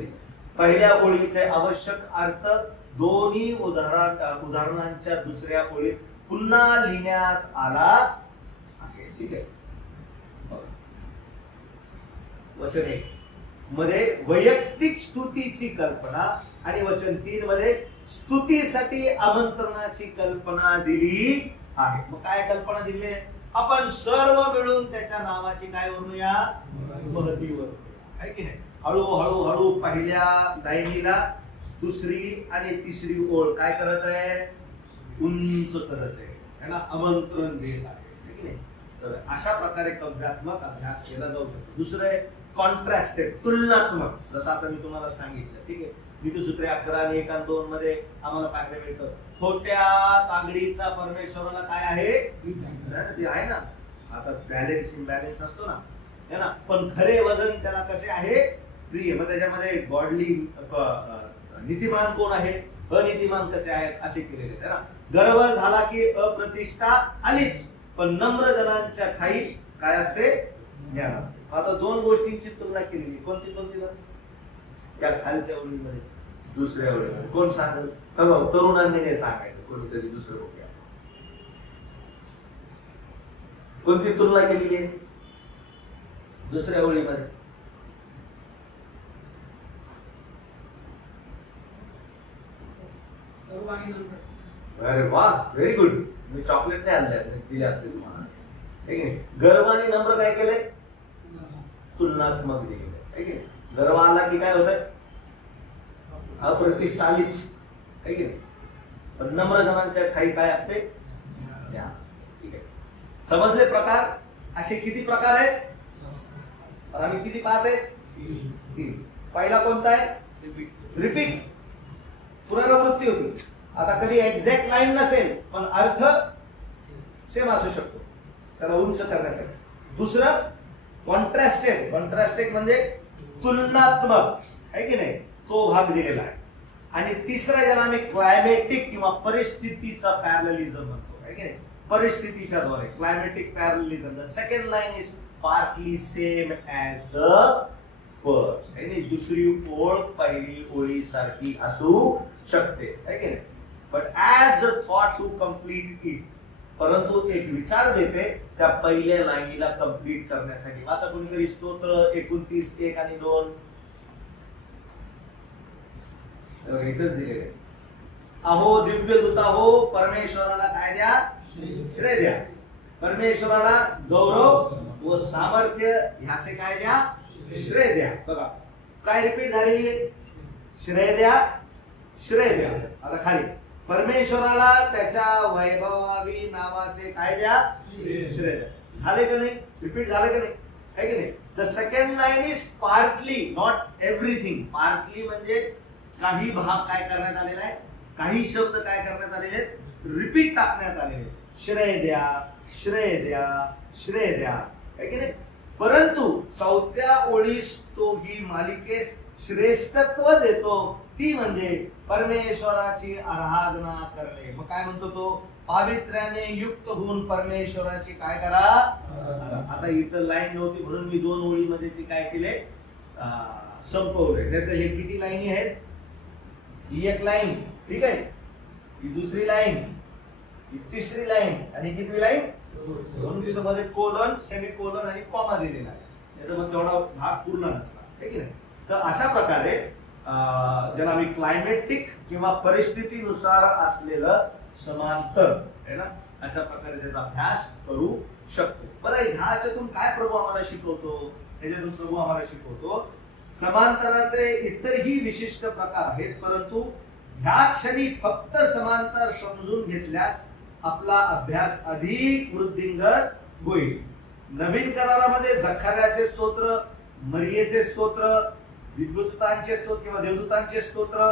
पहिल्या ओळीचे आवश्यक अर्थ दोन्ही उदाहरणांच्या दुसऱ्या ओळीत पुन्हा लिहिण्यात आला आहे. ठीक आहे. वचन 1 मध्ये वैयक्तिक स्तुतीची कल्पना आणि वचन 3 मध्ये स्तुतीसाठी आमंत्रणाची कल्पना दिली आहे. मग काय कल्पना दिली? आपण सर्व मिळून त्याच्या नावाची काय वर्णूया, महती वर्णूया, आहे की नाही. हळूहळू हळू पहिल्या लाईनीला दुसरी आणि तिसरी ओळ काय करत आहे, उंच करत आहे, है ना, आमंत्रण देत आहे की नाही. तर अशा प्रकारे काव्यात्मक अभ्यास केला जाऊ शकतो. दुसरं आहे कॉन्ट्रास्टेड, तुलनात्मक. जसं आता मी तुम्हाला सांगितलं, ठीक आहे. नीतिसूत्रे 11 आणि 1 आणि 2 मध्ये आम्हाला पाहायला मिळतं, खोट्या तागडीचा परमेश्वराला काय आहे, आहे ना. आता बॅलन्स इम्बॅलन्स असतो ना, है ना, पण खरे वजन त्याला कसे आहे, प्रिय. मग त्याच्यामध्ये गॉडली नीतिमान कोण आहे, अनितिमान कसे आहेत, असे केलेले आहे ना. गर्व झाला की अप्रतिष्ठा आलीच, पण नम्र जनांच्या ठाई काय असते, ज्ञान असते. आता दोन गोष्टींची तुलना केलेली. कोणती कोणती बरं? त्या खालच्या ओळीमध्ये दुसऱ्या ओळीमध्ये. कोण सांगेल? तरुणांनी नाही सांगायचं, कोणीतरी दुसरं बघूया. कोणती तुलना केलेली आहे दुसऱ्या ओळीमध्ये? अरे वा, व्हेरी गुड. मी चॉकलेट नाही आणले, दिले असते तुम्हाला. गर्व आणि नम्र काय केलंय, तुलनात्मक दिलेलं आहे की नाही. गर्व आला की काय होत आहे, अप्रतिष्ठा आलीच, आहे की नाही. पण नम्र जनांच्या ठाई काय असते, ठीक आहे. समजले प्रकार? असे किती प्रकार आहेत? आम्ही किती पाहत आहेत? 3. पहिला कोणता आहे, रिपीट, पुनरावृत्ती होती. आता कधी एक्झॅक्ट लाईन नसेल पण अर्थ सेम असू शकतो, त्याला उंच करण्यासाठी. दुसरं कॉन्ट्रास्टेड. कॉन्ट्रास्टेड म्हणजे तुलनात्मक, आहे की नाही, तो भाग दिलेला आहे. आणि तिसरा ज्याला आम्ही क्लायमॅटिक किंवा परिस्थितीचा पॅरललिझम म्हणतो, आहे की नाही. परिस्थितीच्या द्वारे climactic parallelism. The second line is partly same as the first. आणि दुसरी ओळ पहिली ओळीसारखी असू शकते, आहे की नाही. But adds a thought to complete it. परंतु एक विचार देते त्या पहिल्या लाईनीला कंप्लीट करण्यासाठी. वाचा कोणीतरी स्तोत्र 29:1 आणि 2. इथंच दिलेले. अहो दिव्य दूता हो, परमेश्वराला काय द्या? श्रेय द्या. परमेश्वराला गौरव व सामर्थ्य ह्याचे काय द्या? श्रेय द्या. बघा काय रिपीट झालेली आहे? श्रेय द्या, श्रेय द्या. आता खाली परमेश्वराला त्याच्या वैभवावी नावाचे काय द्या? श्रेय द्या. झाले का नाही? रिपीट झाले का नाही? आहे की नाही? The second line is partly, not everything. Partly म्हणजे काही भाग काय करण्यात आलेला आहे, काही शब्द काय करण्यात आलेले आहेत, रिपीट टाकण्यात आलेले. श्रेय द्या, श्रेय द्या, श्रेय द्या. आहे की नाही? परंतु चौथ्या ओळीस तो ही मालिकेस श्रेष्ठत्व देतो, ती म्हणजे परमेश्वराची आराधना करणे. मग काय म्हणतो तो? पावित्र्याने युक्त होऊन परमेश्वराची काय करा? आता इथं लाईन नव्हती म्हणून मी 2 ओळीमध्ये ती काय केले? संपवले. नाहीतर हे किती लाईनी आहेत? ही एक लाईन, ठीक आहे, ही दुसरी लाईन, ही तिसरी लाईन आणि कितवी लाईन? म्हणून तिथं मध्ये कोलन, सेमीकोलन आणि कॉमा दिलेला आहे. याचा मग तेवढा भाग पूर्ण नसला. ठीक आहे. तर अशा प्रकारे ज्याला आम्ही क्लायमेटिक किंवा परिस्थितीनुसार असलेलं समांतर आहे ना, अशा प्रकारे त्याचा अभ्यास करू शकतो. बरं, ह्याच्यातून काय प्रभू आम्हाला शिकवतो? ह्याच्यातून प्रभू आम्हाला शिकवतो समांतराचे इतरही विशिष्ट प्रकार आहेत, परंतु ह्या क्षणी फक्त समांतर समजून घेतल्यास आपला अभ्यास अधिक वृद्धिंगत होईल. नवीन करारामध्ये जखर्याचे स्तोत्र, मरियेचे स्तोत्र, दिव्यदूतांचे स्तोत्र किंवा देवदूतांचे स्तोत्र,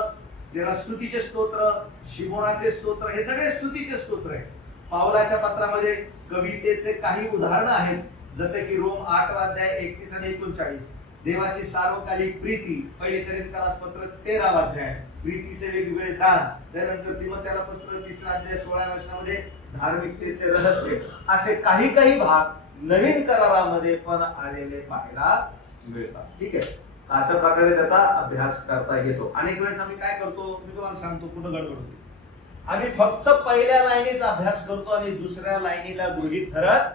त्याला स्तुतीचे स्तोत्र, शिमोनाचे स्तोत्र, हे सगळे स्तुतीचे स्तोत्र आहेत. पावलाच्या पत्रामध्ये कवितेचे काही उदाहरणं आहेत, जसे की रोम 8:31 आणि 39, देवाची सार्वकालिक प्रीती, पहिले कोरिंथीयांस पत्र 13 प्रीतीचे वेगवेगळे दान, त्यानंतर तिमोथेला पत्र 3 16 धार्मिकतेचे रहस्य, असे काही काही भाग नवीन करारामध्ये पण आलेले पाहायला मिळतात. ठीक आहे. अशा प्रकारे त्याचा अभ्यास करता येतो. अनेक वेळेस आम्ही काय करतो, मी तुम्हाला सांगतो कुठं गडबड होते. आम्ही फक्त पहिल्या लाईनीचा अभ्यास करतो आणि दुसऱ्या लाईनीला गृहीत धरत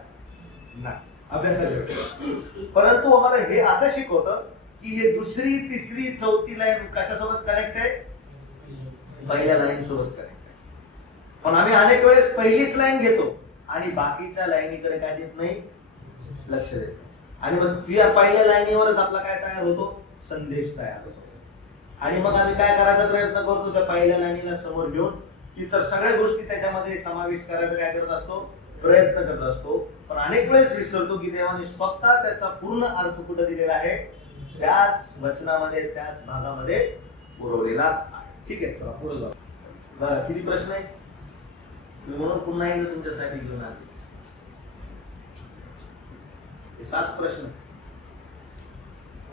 नाही अभ्यासाच्या वेळेस. परंतु आम्हाला हे असं शिकवतं की हे दुसरी, तिसरी, चौथी लाईन कशासोबत कनेक्ट आहे? पहिल्या लाईन सोबत कनेक्ट आहे. पण आम्ही अनेक वेळेस पहिलीच लाईन घेतो आणि बाकीच्या लाईनीकडे काय देत नाही, लक्ष देत. आणि मग त्या पहिल्या लाईनीवरच आपला काय तयार होतो? संदेश तयार होतो. आणि मग आम्ही काय करायचा प्रयत्न करतो? त्या पहिल्या लाईनीला समोर घेऊन इतर सगळ्या गोष्टी त्याच्यामध्ये समाविष्ट करायचा काय करत असतो? प्रयत्न करत असतो. पण अनेक वेळेस विसरतो की देवाने स्वतः त्याचा पूर्ण अर्थ कुठे दिलेला आहे? त्याच वचनामध्ये, त्याच भागामध्ये पुरवलेला आहे. ठीक आहे, चला पुढे जाऊ. बरं, किती प्रश्न आहेत? म्हणून पुन्हा एकदा तुमच्यासाठी घेऊन आले 7 प्रश्न.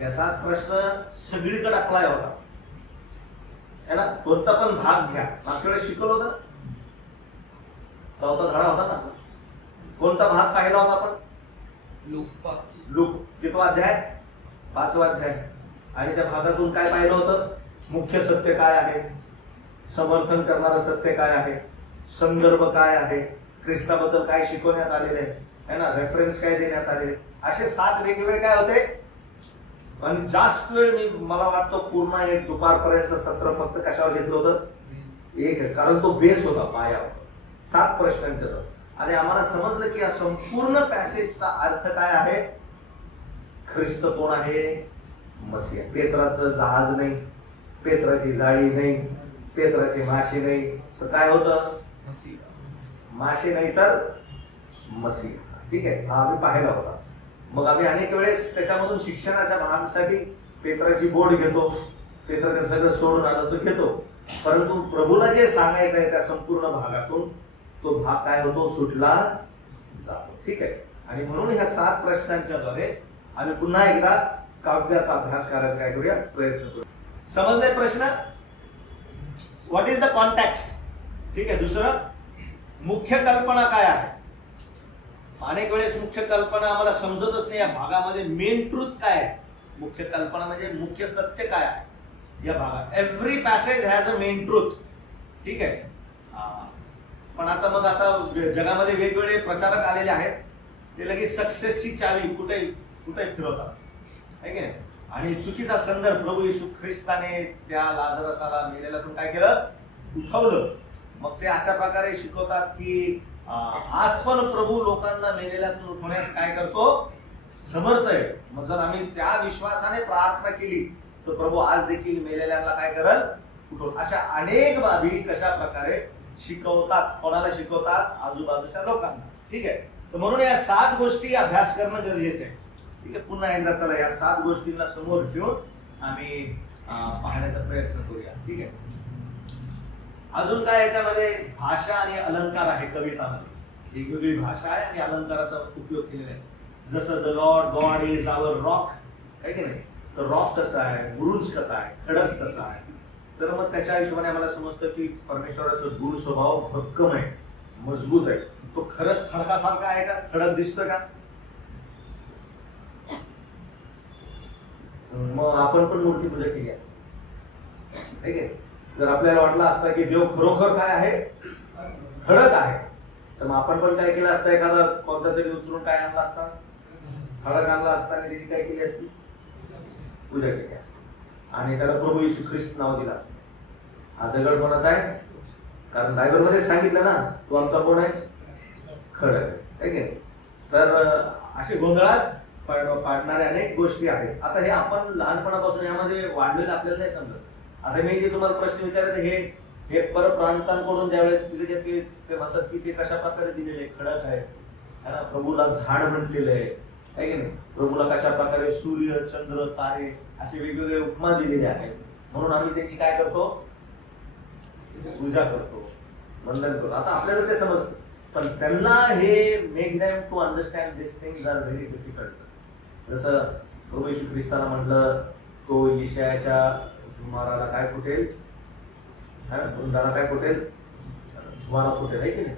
या 7 प्रश्न सगळीकडे अप्लाय होता है ना. कोणता पण भाग घ्या. मागच्या वेळेस शिकवलं होतं, 4था धडा होता ना. कोणता भाग पाहिला होता आपण? लूक कितवा अध्याय? 5वा अध्याय. आणि त्या भागातून काय पाहिलं होतं? मुख्य सत्य काय आहे, समर्थन करणारं सत्य काय आहे, संदर्भ काय आहे, ख्रिस्ताबद्दल काय शिकवण्यात आलेले आहे ना, रेफरन्स काय देण्यात आले, असे 7 वेगवेगळे काय होते. आणि जास्त वेळ मला वाटतं पूर्ण एक दुपारपर्यंत सत्र फक्त कशावर घेतलं होतं? एक, कारण तो बेस होता, पाया होता 7 प्रश्नांचा. आणि आम्हाला समजलं की या संपूर्ण पॅसेजचा अर्थ काय आहे? ख्रिस्त कोण आहे? मसीह. पेत्राचं जहाज नाही, पेत्राची जाळी नाही, पेत्राचे मासे नाही, तर काय होतं? मासे नाही तर मसीह. ठीक आहे, हा आम्ही पाहिला होता. मग आम्ही अनेक वेळेस त्याच्यामधून शिक्षणाच्या भागासाठी पेत्राची बोट घेतो, पेत्र ते सगळं सोडून आलं तर घेतो. परंतु प्रभूला जे सांगायचं आहे त्या संपूर्ण भागातून तो भाग काय होतो? सुटला जातो. ठीक आहे. आणि म्हणून ह्या 7 प्रश्नांच्या द्वारे आम्ही पुन्हा एकदा काव्याचा अभ्यास करायचा काय करूया? प्रयत्न करूया. समजले प्रश्न? What is the context? ठीक आहे. दुसरं, मुख्य कल्पना काय आहे? अनेक वेळेस मुख्य कल्पना आम्हाला समजतच नाही. या भागामध्ये मेन ट्रूथ काय आहे? मुख्य कल्पना म्हणजे मुख्य सत्य काय आहे या भागात? Every passage has a main truth. ठीक आहे. पण आता जगामध्ये वेगवेगळे प्रचारक आलेले आहेत, ते लगेच सक्सेसची चावी कुठे फिरवतात, आहे की नाही? आणि चुकीचा संदर्भ, प्रभू येशू ख्रिस्ताने त्या लाजरसाला मेलेल्यातून काय केलं, उठवलं. मग ते अशा प्रकारे शिकवतात की आज पण प्रभू लोकांना मेलेल्यातून उठवण्यास काय करतो, समर्थ आहे. मग जर आम्ही त्या विश्वासाने प्रार्थना केली तर प्रभू आज देखील मेलेल्यांना काय करल, उठवल. अशा अनेक बाबी कशा प्रकारे शिकवतात, कोणाला शिकवतात, आजूबाजूच्या लोकांना. ठीक आहे. तर म्हणून या 7 गोष्टी अभ्यास करणं गरजेचं आहे. ठीक आहे. पुन्हा एकदा चला या 7 गोष्टींना समोर ठेवून आम्ही पाहण्याचा प्रयत्न करूया. ठीक आहे. अजून काय याच्यामध्ये भाषा आणि अलंकार आहे. कवितामध्ये वेगवेगळी भाषा आहे आणि अलंकाराचा उपयोग केलेला आहे. जसं the Lord God is our rock, आहे की नाही? तर रॉक कसं आहे, बुरुज कसा आहे, खडक कसा आहे. तर मग त्याच्या हिशोबाने आम्हाला समजतं की परमेश्वराचं गुण स्वभाव भक्कम आहे, मजबूत आहे. तो खरंच खडकासारखा आहे का, खडक दिसतोय का? मग आपण पण मूर्ती पूजा केली असते, ठीक आहे. जर आपल्याला वाटलं असतं की देव खरोखर काय आहे, खडक आहे, तर मग आपण पण काय केलं असतं, एखादा कोणता तरी उचलून काय आणला असता, खडक आणला असता आणि त्याची काय केली असती, पूजा केली असती आणि त्याला प्रभू येशू ख्रिस्त नाव दिलं असतं. हा दगड कोणाचा आहे? कारण बायबलमध्ये सांगितलं ना, तू आमचा कोण आहे, खडक आहे. तर असे गोंधळात पाडणाऱ्या अनेक गोष्टी आहेत. आता हे आपण लहानपणापासून यामध्ये वाढलेलं आपल्याला नाही समजत. आता मी जे तुम्हाला प्रश्न विचारते, हे परप्रांतांकडून ज्यावेळेस ते म्हणतात की ते कशा प्रकारे दिलेले, खडक आहे ना, प्रभूला झाड म्हटलेलं आहे की नाही, प्रभूला कशा प्रकारे सूर्य, चंद्र, तारे असे वेगवेगळे उपमा दिलेले आहेत. म्हणून आम्ही त्यांची काय करतो, पूजा करतो, वंदन करतो. आता आपल्याला ते समजतं, पण त्यांना हे make them to understand this things are very difficult. जसं प्रभू येशू ख्रिस्ताला म्हटलं, तो यशायाच्या माराला काय फुटेल, वृंदाला काय फुटेल, तुम्हाला फुटेल, आहे की नाही?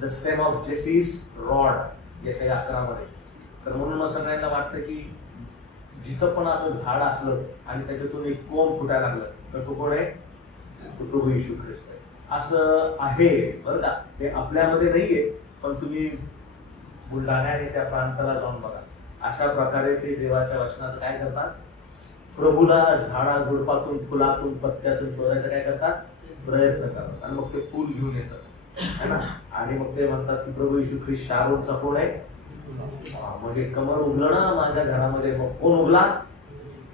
द स्टेम ऑफ जेसीस रॉड, यशाया 11 मध्ये. तर म्हणून मग सगळ्यांना वाटतं की जिथं पण असं झाड असलं आणि त्याच्यातून एक कोंब फुटायला लागलं तर तो कोण आहे, तो प्रभू येशू ख्रिस्त आहे. असं आहे बरं का. ते आपल्यामध्ये नाहीये, पण तुम्ही बुलढाणा आणि त्या प्रांताला जाऊन बघा. अशा प्रकारे ते देवाच्या वचनाचं काय करतात, प्रभूला झाडा झुडपातून, फुलातून, पत्त्यातून शोधायचं काय करतात, प्रयत्न करतात. आणि मग ते फूल घेऊन येतात, है ना. आणि मग ते म्हणतात की प्रभू येशू ख्रिस्त शारोनचा कोण आहे, म्हणजे कमळ उगलं ना माझ्या घरामध्ये. मग कोण उगला,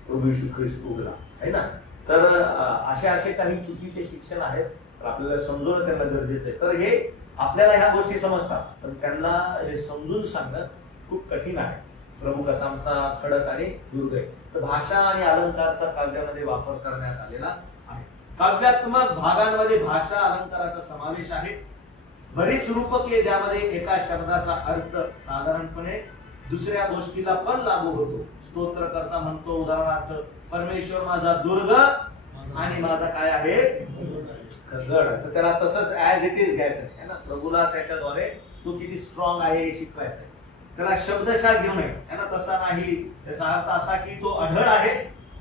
प्रभू येशू ख्रिस्त उगला, आहे ना. तर असे काही चुकीचे शिक्षण आहेत, आपल्याला समजून त्यांना गरजेचं आहे. तर हे आपल्याला ह्या गोष्टी समजतात, पण त्यांना हे समजून सांगणं खूप कठीण आहे. प्रभू कसा आमचा खडक आणि दुर्ग आहे. तर भाषा आणि अलंकारचा काव्यामध्ये वापर करण्यात आलेला आहे. काव्यात्मक भागांमध्ये भाषा अलंकाराचा समावेश आहे. बरीच रूपके ज्यामध्ये एका शब्दाचा अर्थ साधारणपणे दुसऱ्या गोष्टीला पण लागू होतो. स्तोत्रकर्ता म्हणतो उदाहरणार्थ, परमेश्वर माझा दुर्ग आणि माझा काय आहे, गड. तर त्याला तसंच ऍज इट इज घ्यायचं आहे ना. प्रभूला त्याच्याद्वारे तो किती स्ट्रॉंग आहे हे शिकवायचं आहे. त्याला शब्दशः घेऊ नये, है ना, तसा नाही. त्याचा अर्थ असा की तो आढळ आहे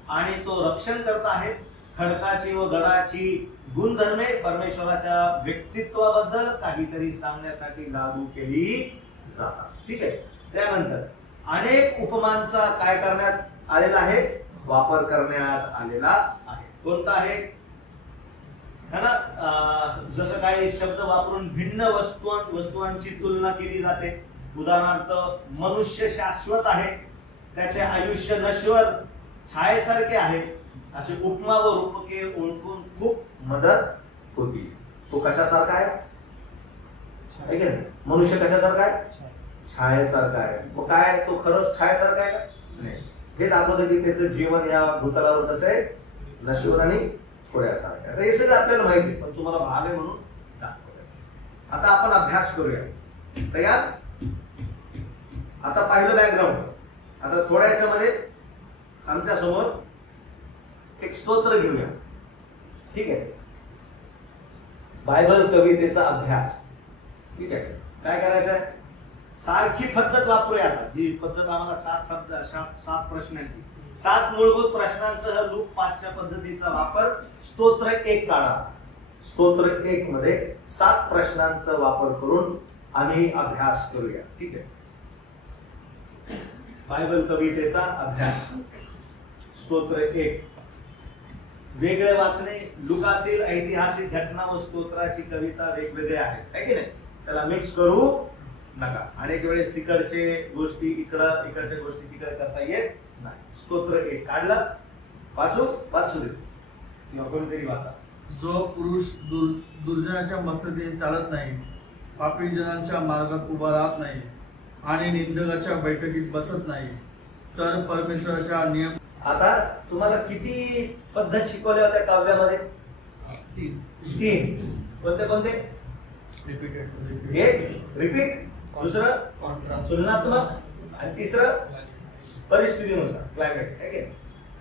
आणि तो रक्षण करता आहे. खडकाची व गडाची गुणधर्मे परमेश्वराच्या व्यक्तित्वाबद्दल काहीतरी सांगण्यासाठी लागू केली जातात. ठीक आहे. त्यानंतर अनेक उपमांचा काय करण्यात आलेला आहे, वापर करण्यात आलेला आहे. कोणता आहे, है ना. जसं काही शब्द वापरून भिन्न वस्तूंची तुलना केली जाते. उदाहरणार्थ, मनुष्य शाश्वत आहे, त्याचे आयुष्य नश्वर, छायेसारखे आहे. असे उपमा व रूपके ओळखून खूप मदत होती. तो कशासारखा आहे, मनुष्य कशासारखा आहे, छायेसारखा आहे. मग काय तो खरंच छायेसारखा आहे का, नाही. हे दाखवतं की त्याचं जीवन या भूतलावर कसं आहे, नश्वर आणि थोड्यासारखं आहे. हे सगळं आपल्याला माहिती आहे, पण तुम्हाला भाग आहे म्हणून दाखवलं. आता आपण अभ्यास करूया. तयार. आता पाहिलं बॅकग्राऊंड. आता थोड्या याच्यामध्ये आमच्या समोर एक स्तोत्र घेऊया. ठीक आहे. बायबल कवितेचा अभ्यास. ठीक आहे. काय करायचं आहे, सारखी पद्धत वापरूया. आता ही पद्धत आम्हाला 7 प्रश्नांची, 7 मूलभूत प्रश्नांसह लूप 5च्या पद्धतीचा वापर स्तोत्र 1 काढा. स्तोत्र 1 मध्ये 7 प्रश्नांचा वापर करून आम्ही अभ्यास करूया. ठीक आहे. बायबल कवितेचा अभ्यास. स्तोत्र 1. वेगळे वाचणे. लुकातील ऐतिहासिक घटना व स्तोत्राची कविता वेगवेगळे आहेत, है की नाही? त्याला मिक्स करू नका. अनेक वेळेस तिकडचे गोष्टी इकडं, इकडच्या गोष्टी तिकडे करता येत नाही. स्तोत्र 1 काढलं, वाचू दे किंवा कोणीतरी वाचा. जो पुरुष दुर्जनाच्या मसरतीने चालत नाही, पापी जनांच्या मार्गात उभा राहत नाही आणि निंदकाच्या बैठकीत बसत नाही, तर परमेश्वराच्या नियम. आता तुम्हाला किती पद्धत शिकवल्या होत्या काव्यामध्ये? 3. कोणते? एक रिपीट, दुसरं तुलनात्मक, आणि तिसरं परिस्थितीनुसार, क्लायमेट, है की नाही?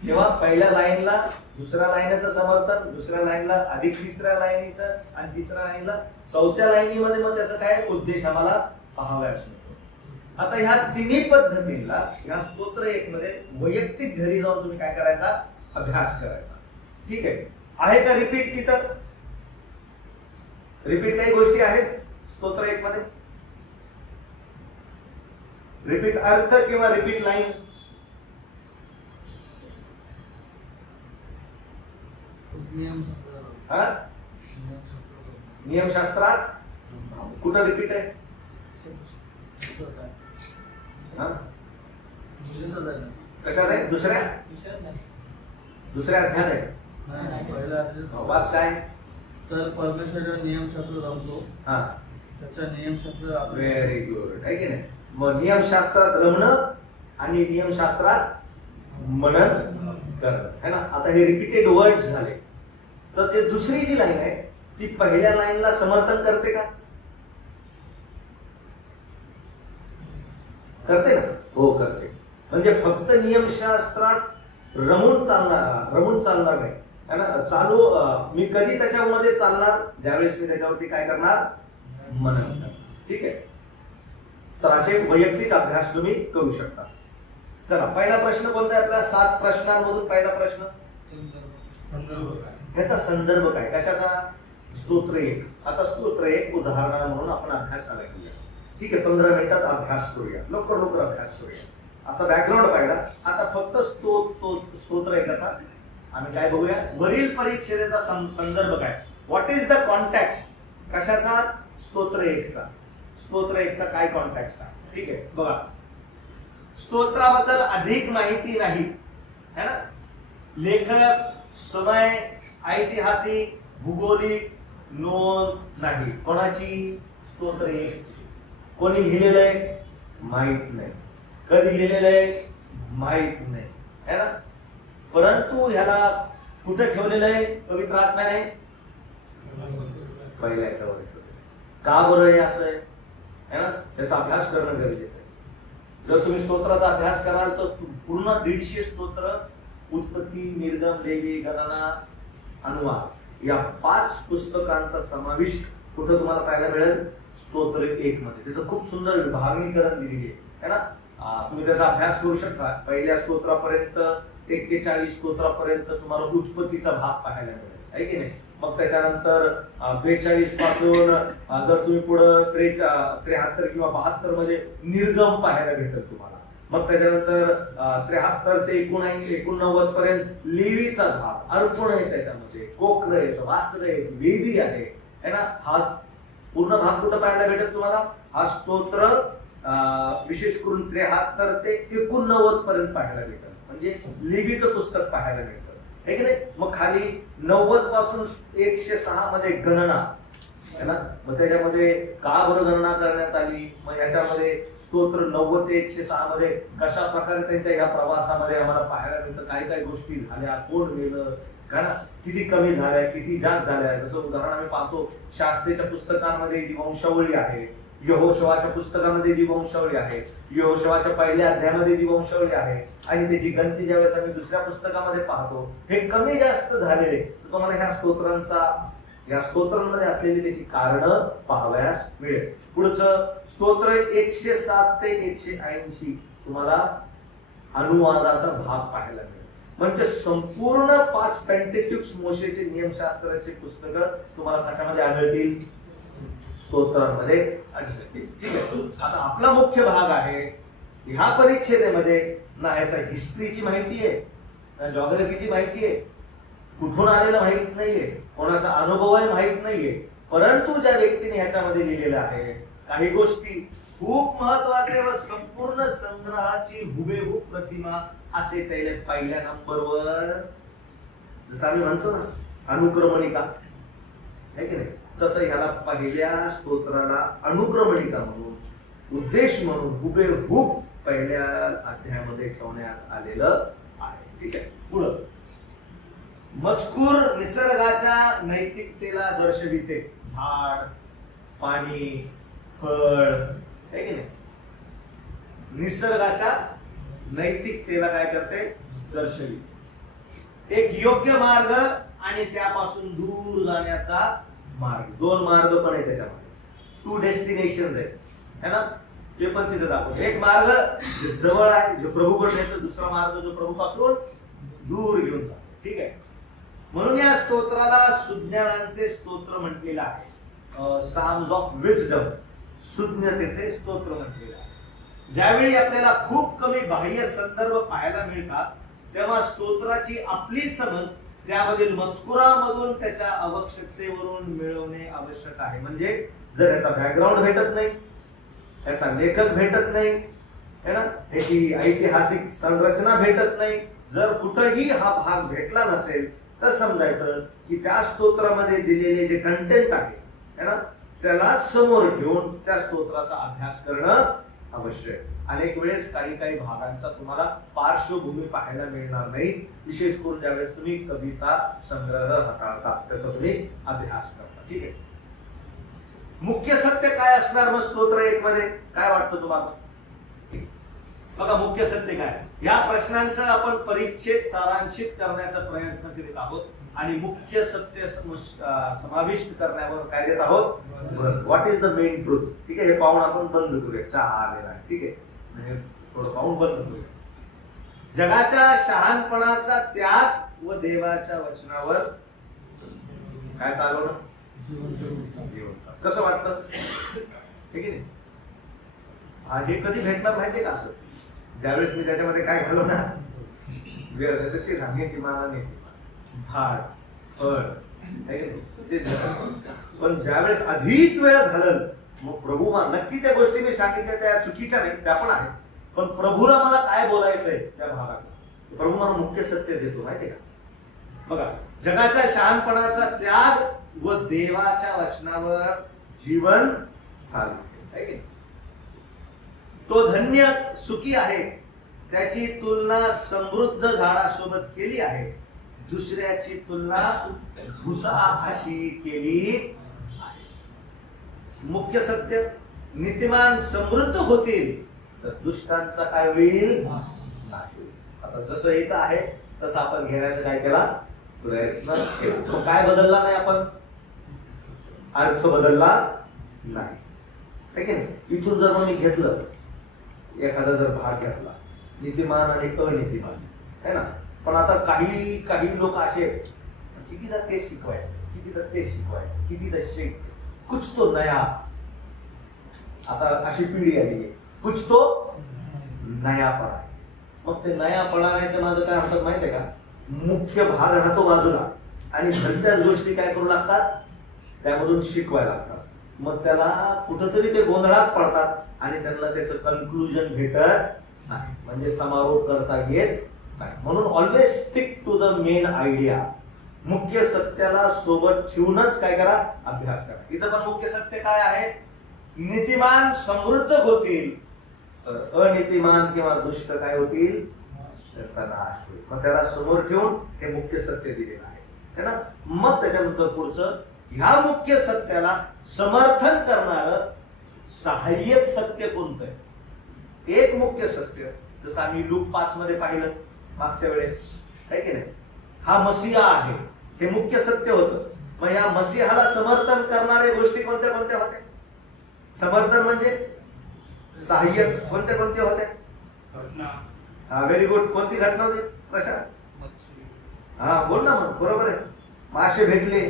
तेव्हा पहिल्या लाईनला दुसऱ्या लाईनचं समर्थन, दुसऱ्या लाईनला अधिक तिसऱ्या लाईनीचं, आणि तिसऱ्या लाईनला चौथ्या लाईनीमध्ये मग त्याचा काय उद्देश आम्हाला पाहावयास मिळतो. आता ह्या तिन्ही पद्धतींना ह्या स्तोत्र 1 मध्ये वैयक्तिक घरी जाऊन तुम्ही काय करायचा? अभ्यास करायचा. ठीक आहे का रिपीट तिथं? रिपीट काही गोष्टी आहेत स्तोत्र 1 मध्ये? रिपीट अर्थ किंवा रिपीट लाईन? नियमशास्त्रात कुठं रिपीट आहे? कशात आहे? दुसऱ्या अध्यायात आहे. वाच काय? तर परमेश्वराच्या नियमशास्त्र रमतो. त्याच्या नियमशास्त्र. व्हेरी गुड, आहे की नाही? मग नियमशास्त्रात रमणं आणि नियमशास्त्रात मनन करणं, है ना? आता हे रिपीटेड वर्ड्स झाले. तर ते दुसरी जी लाईन आहे ती पहिल्या लाईनला समर्थन करते का? करते ना? हो, करते. म्हणजे फक्त नियमशास्त्रात रमून चालणार नाही, है ना? मी कधी त्याच्यामध्ये चालणार? ज्यावेळेस मी त्याच्यावरती काय करणार? मनन करणार. ठीक आहे. तर असे वैयक्तिक अभ्यास तुम्ही करू शकता. चला, पहिला प्रश्न कोणता आहे आपला? 7 प्रश्नांमधून पहिला प्रश्न. याचा संदर्भ काय? कशाचा? स्तोत्र 1. आता स्तोत्र 1 उदाहरण म्हणून आपण अभ्यासाला घेऊया. ठीक आहे, 15 मिनिटात अभ्यास करूया. लवकर अभ्यास करूया. आता बॅकग्राऊंड पाहिला. आता फक्त स्तोत्र 1चा आम्ही काय बघूया? वरील परिच्छेदाचा संदर्भ काय? What is the context? कशाचा? स्तोत्र 1चा. स्तोत्र 1चा काय कॉन्टेक्स्ट आहे? ठीक आहे, बघा. स्तोत्राबद्दल अधिक माहिती नाही, है ना? लेखक, समय, ऐतिहासिक, भूगोलिक नोंद नाही. कोणाची? स्तोत्र 1ची. कोणी लिहिलेलं आहे? माहित नाही. कधी लिहिलेलं आहे? माहित नाही, है ना? परंतु ह्याला कुठे ठेवलेलं आहे पवित्र आत्म्याने? पहिल्या याच्यावर ठेवलेलं. का बरं हे असं आहे, है ना? याचा अभ्यास करणं गरजेचं आहे. जर तुम्ही स्तोत्राचा अभ्यास कराल तर पूर्ण 150 स्तोत्र, उत्पत्ती, निर्गम, लेवी, गणना, अनुवाद या 5 पुस्तकांचा समावेश कुठं तुम्हाला पाहायला मिळेल? स्तोत्र 1 मध्ये. त्याचं खूप सुंदर विभागणीकरण दिलेली आहे ना? तुम्ही त्याचा अभ्यास करू शकता. पहिल्या स्तोत्रापर्यंत 41 स्तोत्रापर्यंत तुम्हाला उत्पत्तीचा भाग पाहायला मिळेल, आहे की नाही? मग त्याच्यानंतर 42 पासून जर तुम्ही पुढे 73 किंवा 72 मध्ये निर्गम पाहायला भेटेल तुम्हाला. मग त्याच्यानंतर 73 ते 89 पर्यंत लेवीचा भाग, अर्पण आहे त्याच्यामध्ये, कोकर आहे, वासर आहे, वेदी आहे, है ना? हा पूर्ण भाग कुठं पाहायला भेटेल तुम्हाला? हा स्तोत्र विशेष करून 73 ते 89 पर्यंत पाहायला भेटेल. म्हणजे लेवीचं पुस्तक पाहायला मिळतं, है की नाही? मग खाली 90 पासून 106 मध्ये गणना, है ना? मग त्याच्यामध्ये का बरं गणना करण्यात आली? मग याच्यामध्ये स्तोत्र 90 ते 106 मध्ये कशा प्रकारे त्यांच्या या प्रवासामध्ये आम्हाला पाहायला मिळतं, काय काय गोष्टी झाल्या, कोण गेलं, किती कमी झाल्या, किती जास्त झाल्या. जसं उदाहरण आम्ही पाहतो शास्त्रीच्या पुस्तकांमध्ये जी वंशावळी आहे, यहोशवाच्या पुस्तकामध्ये जी वंशावळी आहे, यहोशवाच्या पहिल्या अध्यायामध्ये जी वंशावळी आहे, आणि त्याची गणती ज्यावेळेस आम्ही दुसऱ्या पुस्तकामध्ये पाहतो, हे कमी जास्त झालेले. तुम्हाला या स्तोत्रांमध्ये असलेली त्याची कारणं पाहावयास मिळेल. पुढचं स्तोत्र 107 ते 180 तुम्हाला अनुवादाचा भाग पाहायला मिळेल. म्हणजे संपूर्ण 5 पेंटेट्युक्स मोशेचे नियमशास्त्राचे पुस्तकं तुम्हाला कशामध्ये आढळतील? स्तोत्रांमध्ये आढळतील. ठीक आहे. आता आपला मुख्य भाग आहे ह्या परिच्छेदेमध्ये ना याचा हिस्ट्रीची माहिती आहे, ना जॉग्राफीची माहिती आहे, कुठून आलेलं माहित नाहीये, कोणाचा अनुभव आहे माहित नाहीये, परंतु ज्या व्यक्तीने ह्याच्यामध्ये लिहिलेलं आहे काही गोष्टी खूप महत्वाचे व संपूर्ण संग्रहाची हुबेहूब प्रतिमा असे पहिल्या नंबरवर, जसं आम्ही म्हणतो ना अनुक्रमणिका आहे की नाही, तसं ह्याला पहिल्या स्तोत्राला अनुक्रमणिका म्हणून उद्देश म्हणून हुबेहूब पहिल्या अध्यायामध्ये ठेवण्यात आलेलं आहे. ठीक आहे. पुढं मजकूर निसर्गाच्या नैतिकतेला दर्शविते. झाड, पाणी, फळ आहे की नाही, निसर्गाच्या नैतिकतेला काय करते? दर्शविते. एक योग्य मार्ग आणि त्यापासून दूर जाण्याचा मार्ग. 2 मार्ग पण आहे त्याच्यामध्ये, 2 डेस्टिनेशन आहे है ना, ते पण तिथे दाखवतो. एक मार्ग जे जवळ आहे, जो प्रभूकडे नेतो, दुसरा मार्ग जो प्रभूपासून दूर घेऊन जातो. ठीक आहे. म्हणून या स्तोत्राला सुज्ञानांचे स्तोत्र म्हटलेलं आहे. साम्स ऑफ विजडम, सुज्ञतेचे स्तोत्र म्हटलेलं आहे. ज्यावेळी आपल्याला खूप कमी बाह्य संदर्भ पाहायला मिळतात तेव्हा स्तोत्राची आपली समज त्यामधील मजकुरामधून त्याच्या आवश्यकतेवरून मिळवणे आवश्यक आहे. म्हणजे जर याचा बॅकग्राऊंड भेटत नाही, याचा लेखक भेटत नाही है ना, त्याची ऐतिहासिक संरचना भेटत नाही, जर कुठेही हा भाग भेटला नसेल तर समजायचं की त्या स्तोत्रामध्ये दिलेले जे कंटेंट आहे है ना, त्याला समोर ठेवून त्या स्तोत्राचा अभ्यास करणं आवश्यक. अनेक वेळेस काही भागांचा तुम्हाला पार्श्वभूमी पाहायला मिळणार नाही, विशेष करून ज्यावेळेस तुम्ही कविता संग्रह हाताळता त्याचा तुम्ही अभ्यास करता. ठीक आहे. मुख्य सत्य काय असणार मग स्तोत्र 1 मध्ये? काय वाटतं तुम्हाला? बघा मुख्य सत्य काय, या प्रश्नांचं आपण परिच्छेद सारांशित करण्याचा प्रयत्न करीत आहोत आणि मुख्य सत्य समाविष्ट करण्यावर काय देत आहोत? What is the main truth. ठीक आहे. हे पाहून आपण बंद करूया. चहा आलेला आहे. ठीक आहे. म्हणजे थोडं पाहून बंद करूया. जगाच्या शहाणपणाचा त्याग व देवाच्या वचनावर काय चालवणं? जीवन. कसं वाटतं? ठीक आहे. हे कधी भेटणार माहितीये का? असं ज्यावेळेस मी त्याच्यामध्ये काय घालव ना वेळ ते सांगेन की मला नाही झाड, फळ ते, पण ज्यावेळेस अधिक वेळ घालल मग प्रभू नक्की त्या गोष्टी मी सांगितल्या त्या चुकीच्या नाही, त्या पण आहेत, पण प्रभूला मला काय बोलायचंय त्या भागात प्रभू मला मुख्य सत्य देतो माहितीये का? बघा, जगाच्या शहाणपणाचा त्याग व देवाच्या वचनावर जीवन चालते. तो धन्य सुखी आहे, त्याची तुलना समृद्ध झाडासोबत केली आहे, दुसऱ्याची तुलना भुसाशी केली आहे. मुख्य सत्य, नीतिमान समृद्ध होतील तर दुष्टांचा काय होईल? नाही. आता जसं इथं आहे तसं आपण घेण्याचा काय केला? प्रयत्न केला. काय बदलला नाही आपण? अर्थ बदलला नाही. इथून जर मग मी घेतलं एखादा जर भाग घेतला नीतिमान आणि अनीतिमान है ना, पण आता काही लोक असे कितीदा ते शिकवायचे कितीदा कुछ तो नया, आता अशी पिढी आली आहे, कुछ तो नया पडा. मग ते नया पडाण्याच्या माझं काय म्हणतात माहितीये का? मुख्य भाग राहतो बाजूला आणि भलत्याच गोष्टी काय करू लागतात, त्यामधून शिकवायला लागतात. मग त्याला कुठंतरी ते गोंधळात पडतात आणि त्यांना त्याचं कन्क्लुजन भेटत नाही, म्हणजे समारोप करता येत नाही. म्हणून always stick to the main idea. मुख्य सत्याला सोबत ठेवूनच काय करा? अभ्यास करा. इथं पण मुख्य सत्य काय आहे? नीतिमान समृद्ध होतील तर अनीतिमान किंवा दुष्ट काय होतील? त्याचा नाश होईल. मग त्याला समोर ठेवून हे मुख्य सत्य दिलेलं आहे है ना. मग त्याच्यानंतर पुढचं ह्या मुख्य सत्याला समर्थन करणार सहाय्यक सत्य कोणतं आहे? एक मुख्य सत्य जसं आम्ही लूक 5 मध्ये पाहिलं मागच्या वेळेस आहे की नाही, हा मसीहा आहे, हे मुख्य सत्य होतं. मग या मसीहाला समर्थन करणारे गोष्टी कोणत्या कोणत्या होत्या? समर्थन म्हणजे सहाय्यक कोणत्या कोणत्या होत्या? Very good. कोणती घटना होती? कशा? हा बोल ना मग, बरोबर आहे. मासे भेटले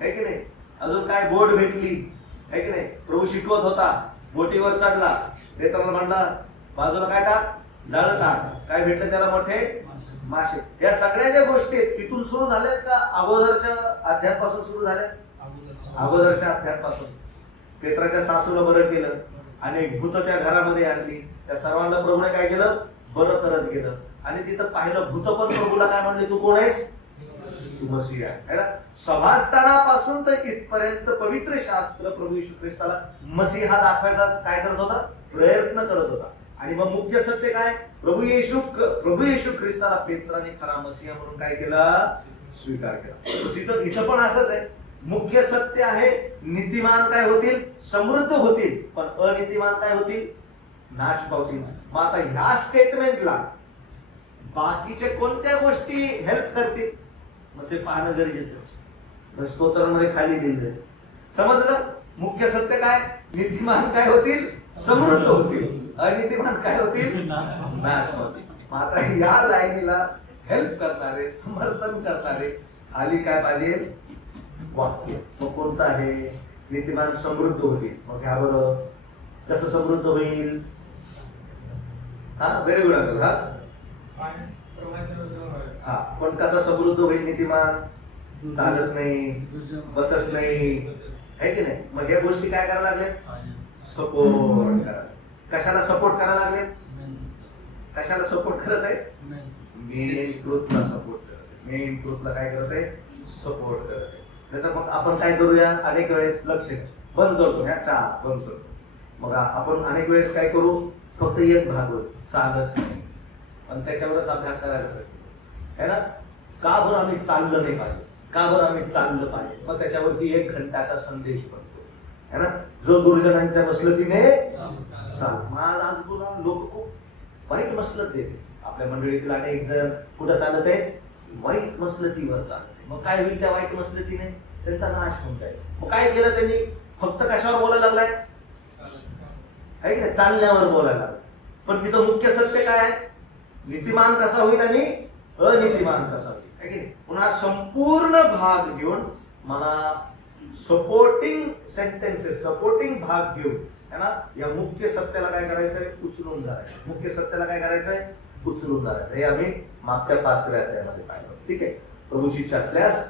है की नाही, अजून काय बोट भेटली है की नाही. प्रभू शिकवत होता, बोटीवर चढला, पेत्राला म्हणला बाजूला काय टाक, जाळं टाक. काय भेटलं त्याला, मोठे मासे. या सगळ्या ज्या गोष्टी आहेत तिथून सुरू झाल्यात का अगोदरच्या अध्यायापासून सुरू झाल्या? अगोदरच्या अध्यायापासून. पेत्राच्या सासूला बरं केलं आणि भूत त्या घरामध्ये आणली, त्या सर्वांना प्रभूने काय केलं, बरं करत गेलं. आणि तिथं पाहिलं भूत पण प्रभूला काय म्हणले, तू कोण आहेस, तू मसीह आहे ना. सभास्थानापासून तर इथपर्यंत पवित्र शास्त्र प्रभू येशू ख्रिस्ताला मसीहा दाखवायचा काय करत होता, प्रयत्न करत होता. आणि मग मुख्य सत्य काय, प्रभू येशू ख्रिस्ताला पेत्राने खरा मसीहा म्हणून काय केलं, स्वीकार केला. तिथं इथं पण असंच आहे. मुख्य सत्य आहे, नीतिमान काय होतील, समृद्ध होतील, पण अनितिमान काय होतील, नाश पावतील. मग आता ह्या स्टेटमेंटला बाकीच्या कोणत्या गोष्टी हेल्प करतील, मग ते पाहणं गरजेचं. स्तोत्रामध्ये खाली लिहिलं, समजलं. मुख्य सत्य काय, नीतिमान काय होतील, समृद्ध होतील, अनितिमान काय होतील, नाश पावतील. मग आता या लाईनीला हेल्प करणारे, समर्थन करणारे खाली काय पाहिजे, वाक्य. मग कोणतं आहे, नीतिमान समृद्ध होतील. मग घ्या बरं, कसं समृद्ध होईल. हा व्हेरी गुड अंकल. हा पण कसा समृद्ध होईल नीतिमान, चालत नाही, बसत नाही है की नाही. मग ह्या गोष्टी काय करायला लागले, सपोर्ट करा. कशाला सपोर्ट करायला लागले, कशाला सपोर्ट करत आहे, मेन ट्रूथला सपोर्ट करत आहे. मेन ट्रूथला काय करत आहे, सपोर्ट करत आहे. नाहीतर मग आपण काय करूया, अनेक वेळेस लक्ष बंद करतो, ह्या चहा बंद करतो. मग आपण अनेक वेळेस काय करू, फक्त एक भाग चालत नाही आणि त्याच्यावरच अभ्यास करायला पाहिजे है ना. का बरं आम्ही चाललं नाही पाहिजे, का बरं आम्ही चाललं पाहिजे. मग त्याच्यावरती 1 घंटाचा संदेश बनतो है ना, जो दुर्जनांच्या मसलतीने चाल. माझ आज बोला लोक खूप वाईट मसलत देते. आपल्या मंडळीतील अनेक जण कुठं चालत आहे, वाईट मसलतीवर चालत. मग काय होईल त्या वाईट मसलतीने, त्यांचा नाश होऊन जाईल. मग काय केलं त्यांनी, फक्त कशावर बोलायला लागलाय, आहे की नाही, चालण्यावर बोलायला लागलाय. पण तिथं मुख्य सत्य काय आहे, नीतिमान कसा होईल आणि अनितिमान कसा होईल है की नाही. पुन्हा संपूर्ण भाग घेऊन मला सपोर्टिंग सेंटेन्सेस, सपोर्टिंग भाग घेऊन है ना, या मुख्य सत्याला काय करायचंय, उचलून जायचं. मुख्य सत्याला काय करायचंय, उचलून जायचं. हे आम्ही मागच्या 5व्या अध्यायामध्ये पाहिलं. ठीक आहे, प्रभूची इच्छा असल्यास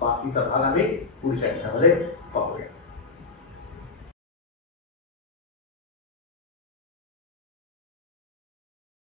बाकीचा भाग आम्ही पुढच्या याच्यामध्ये पाहूया.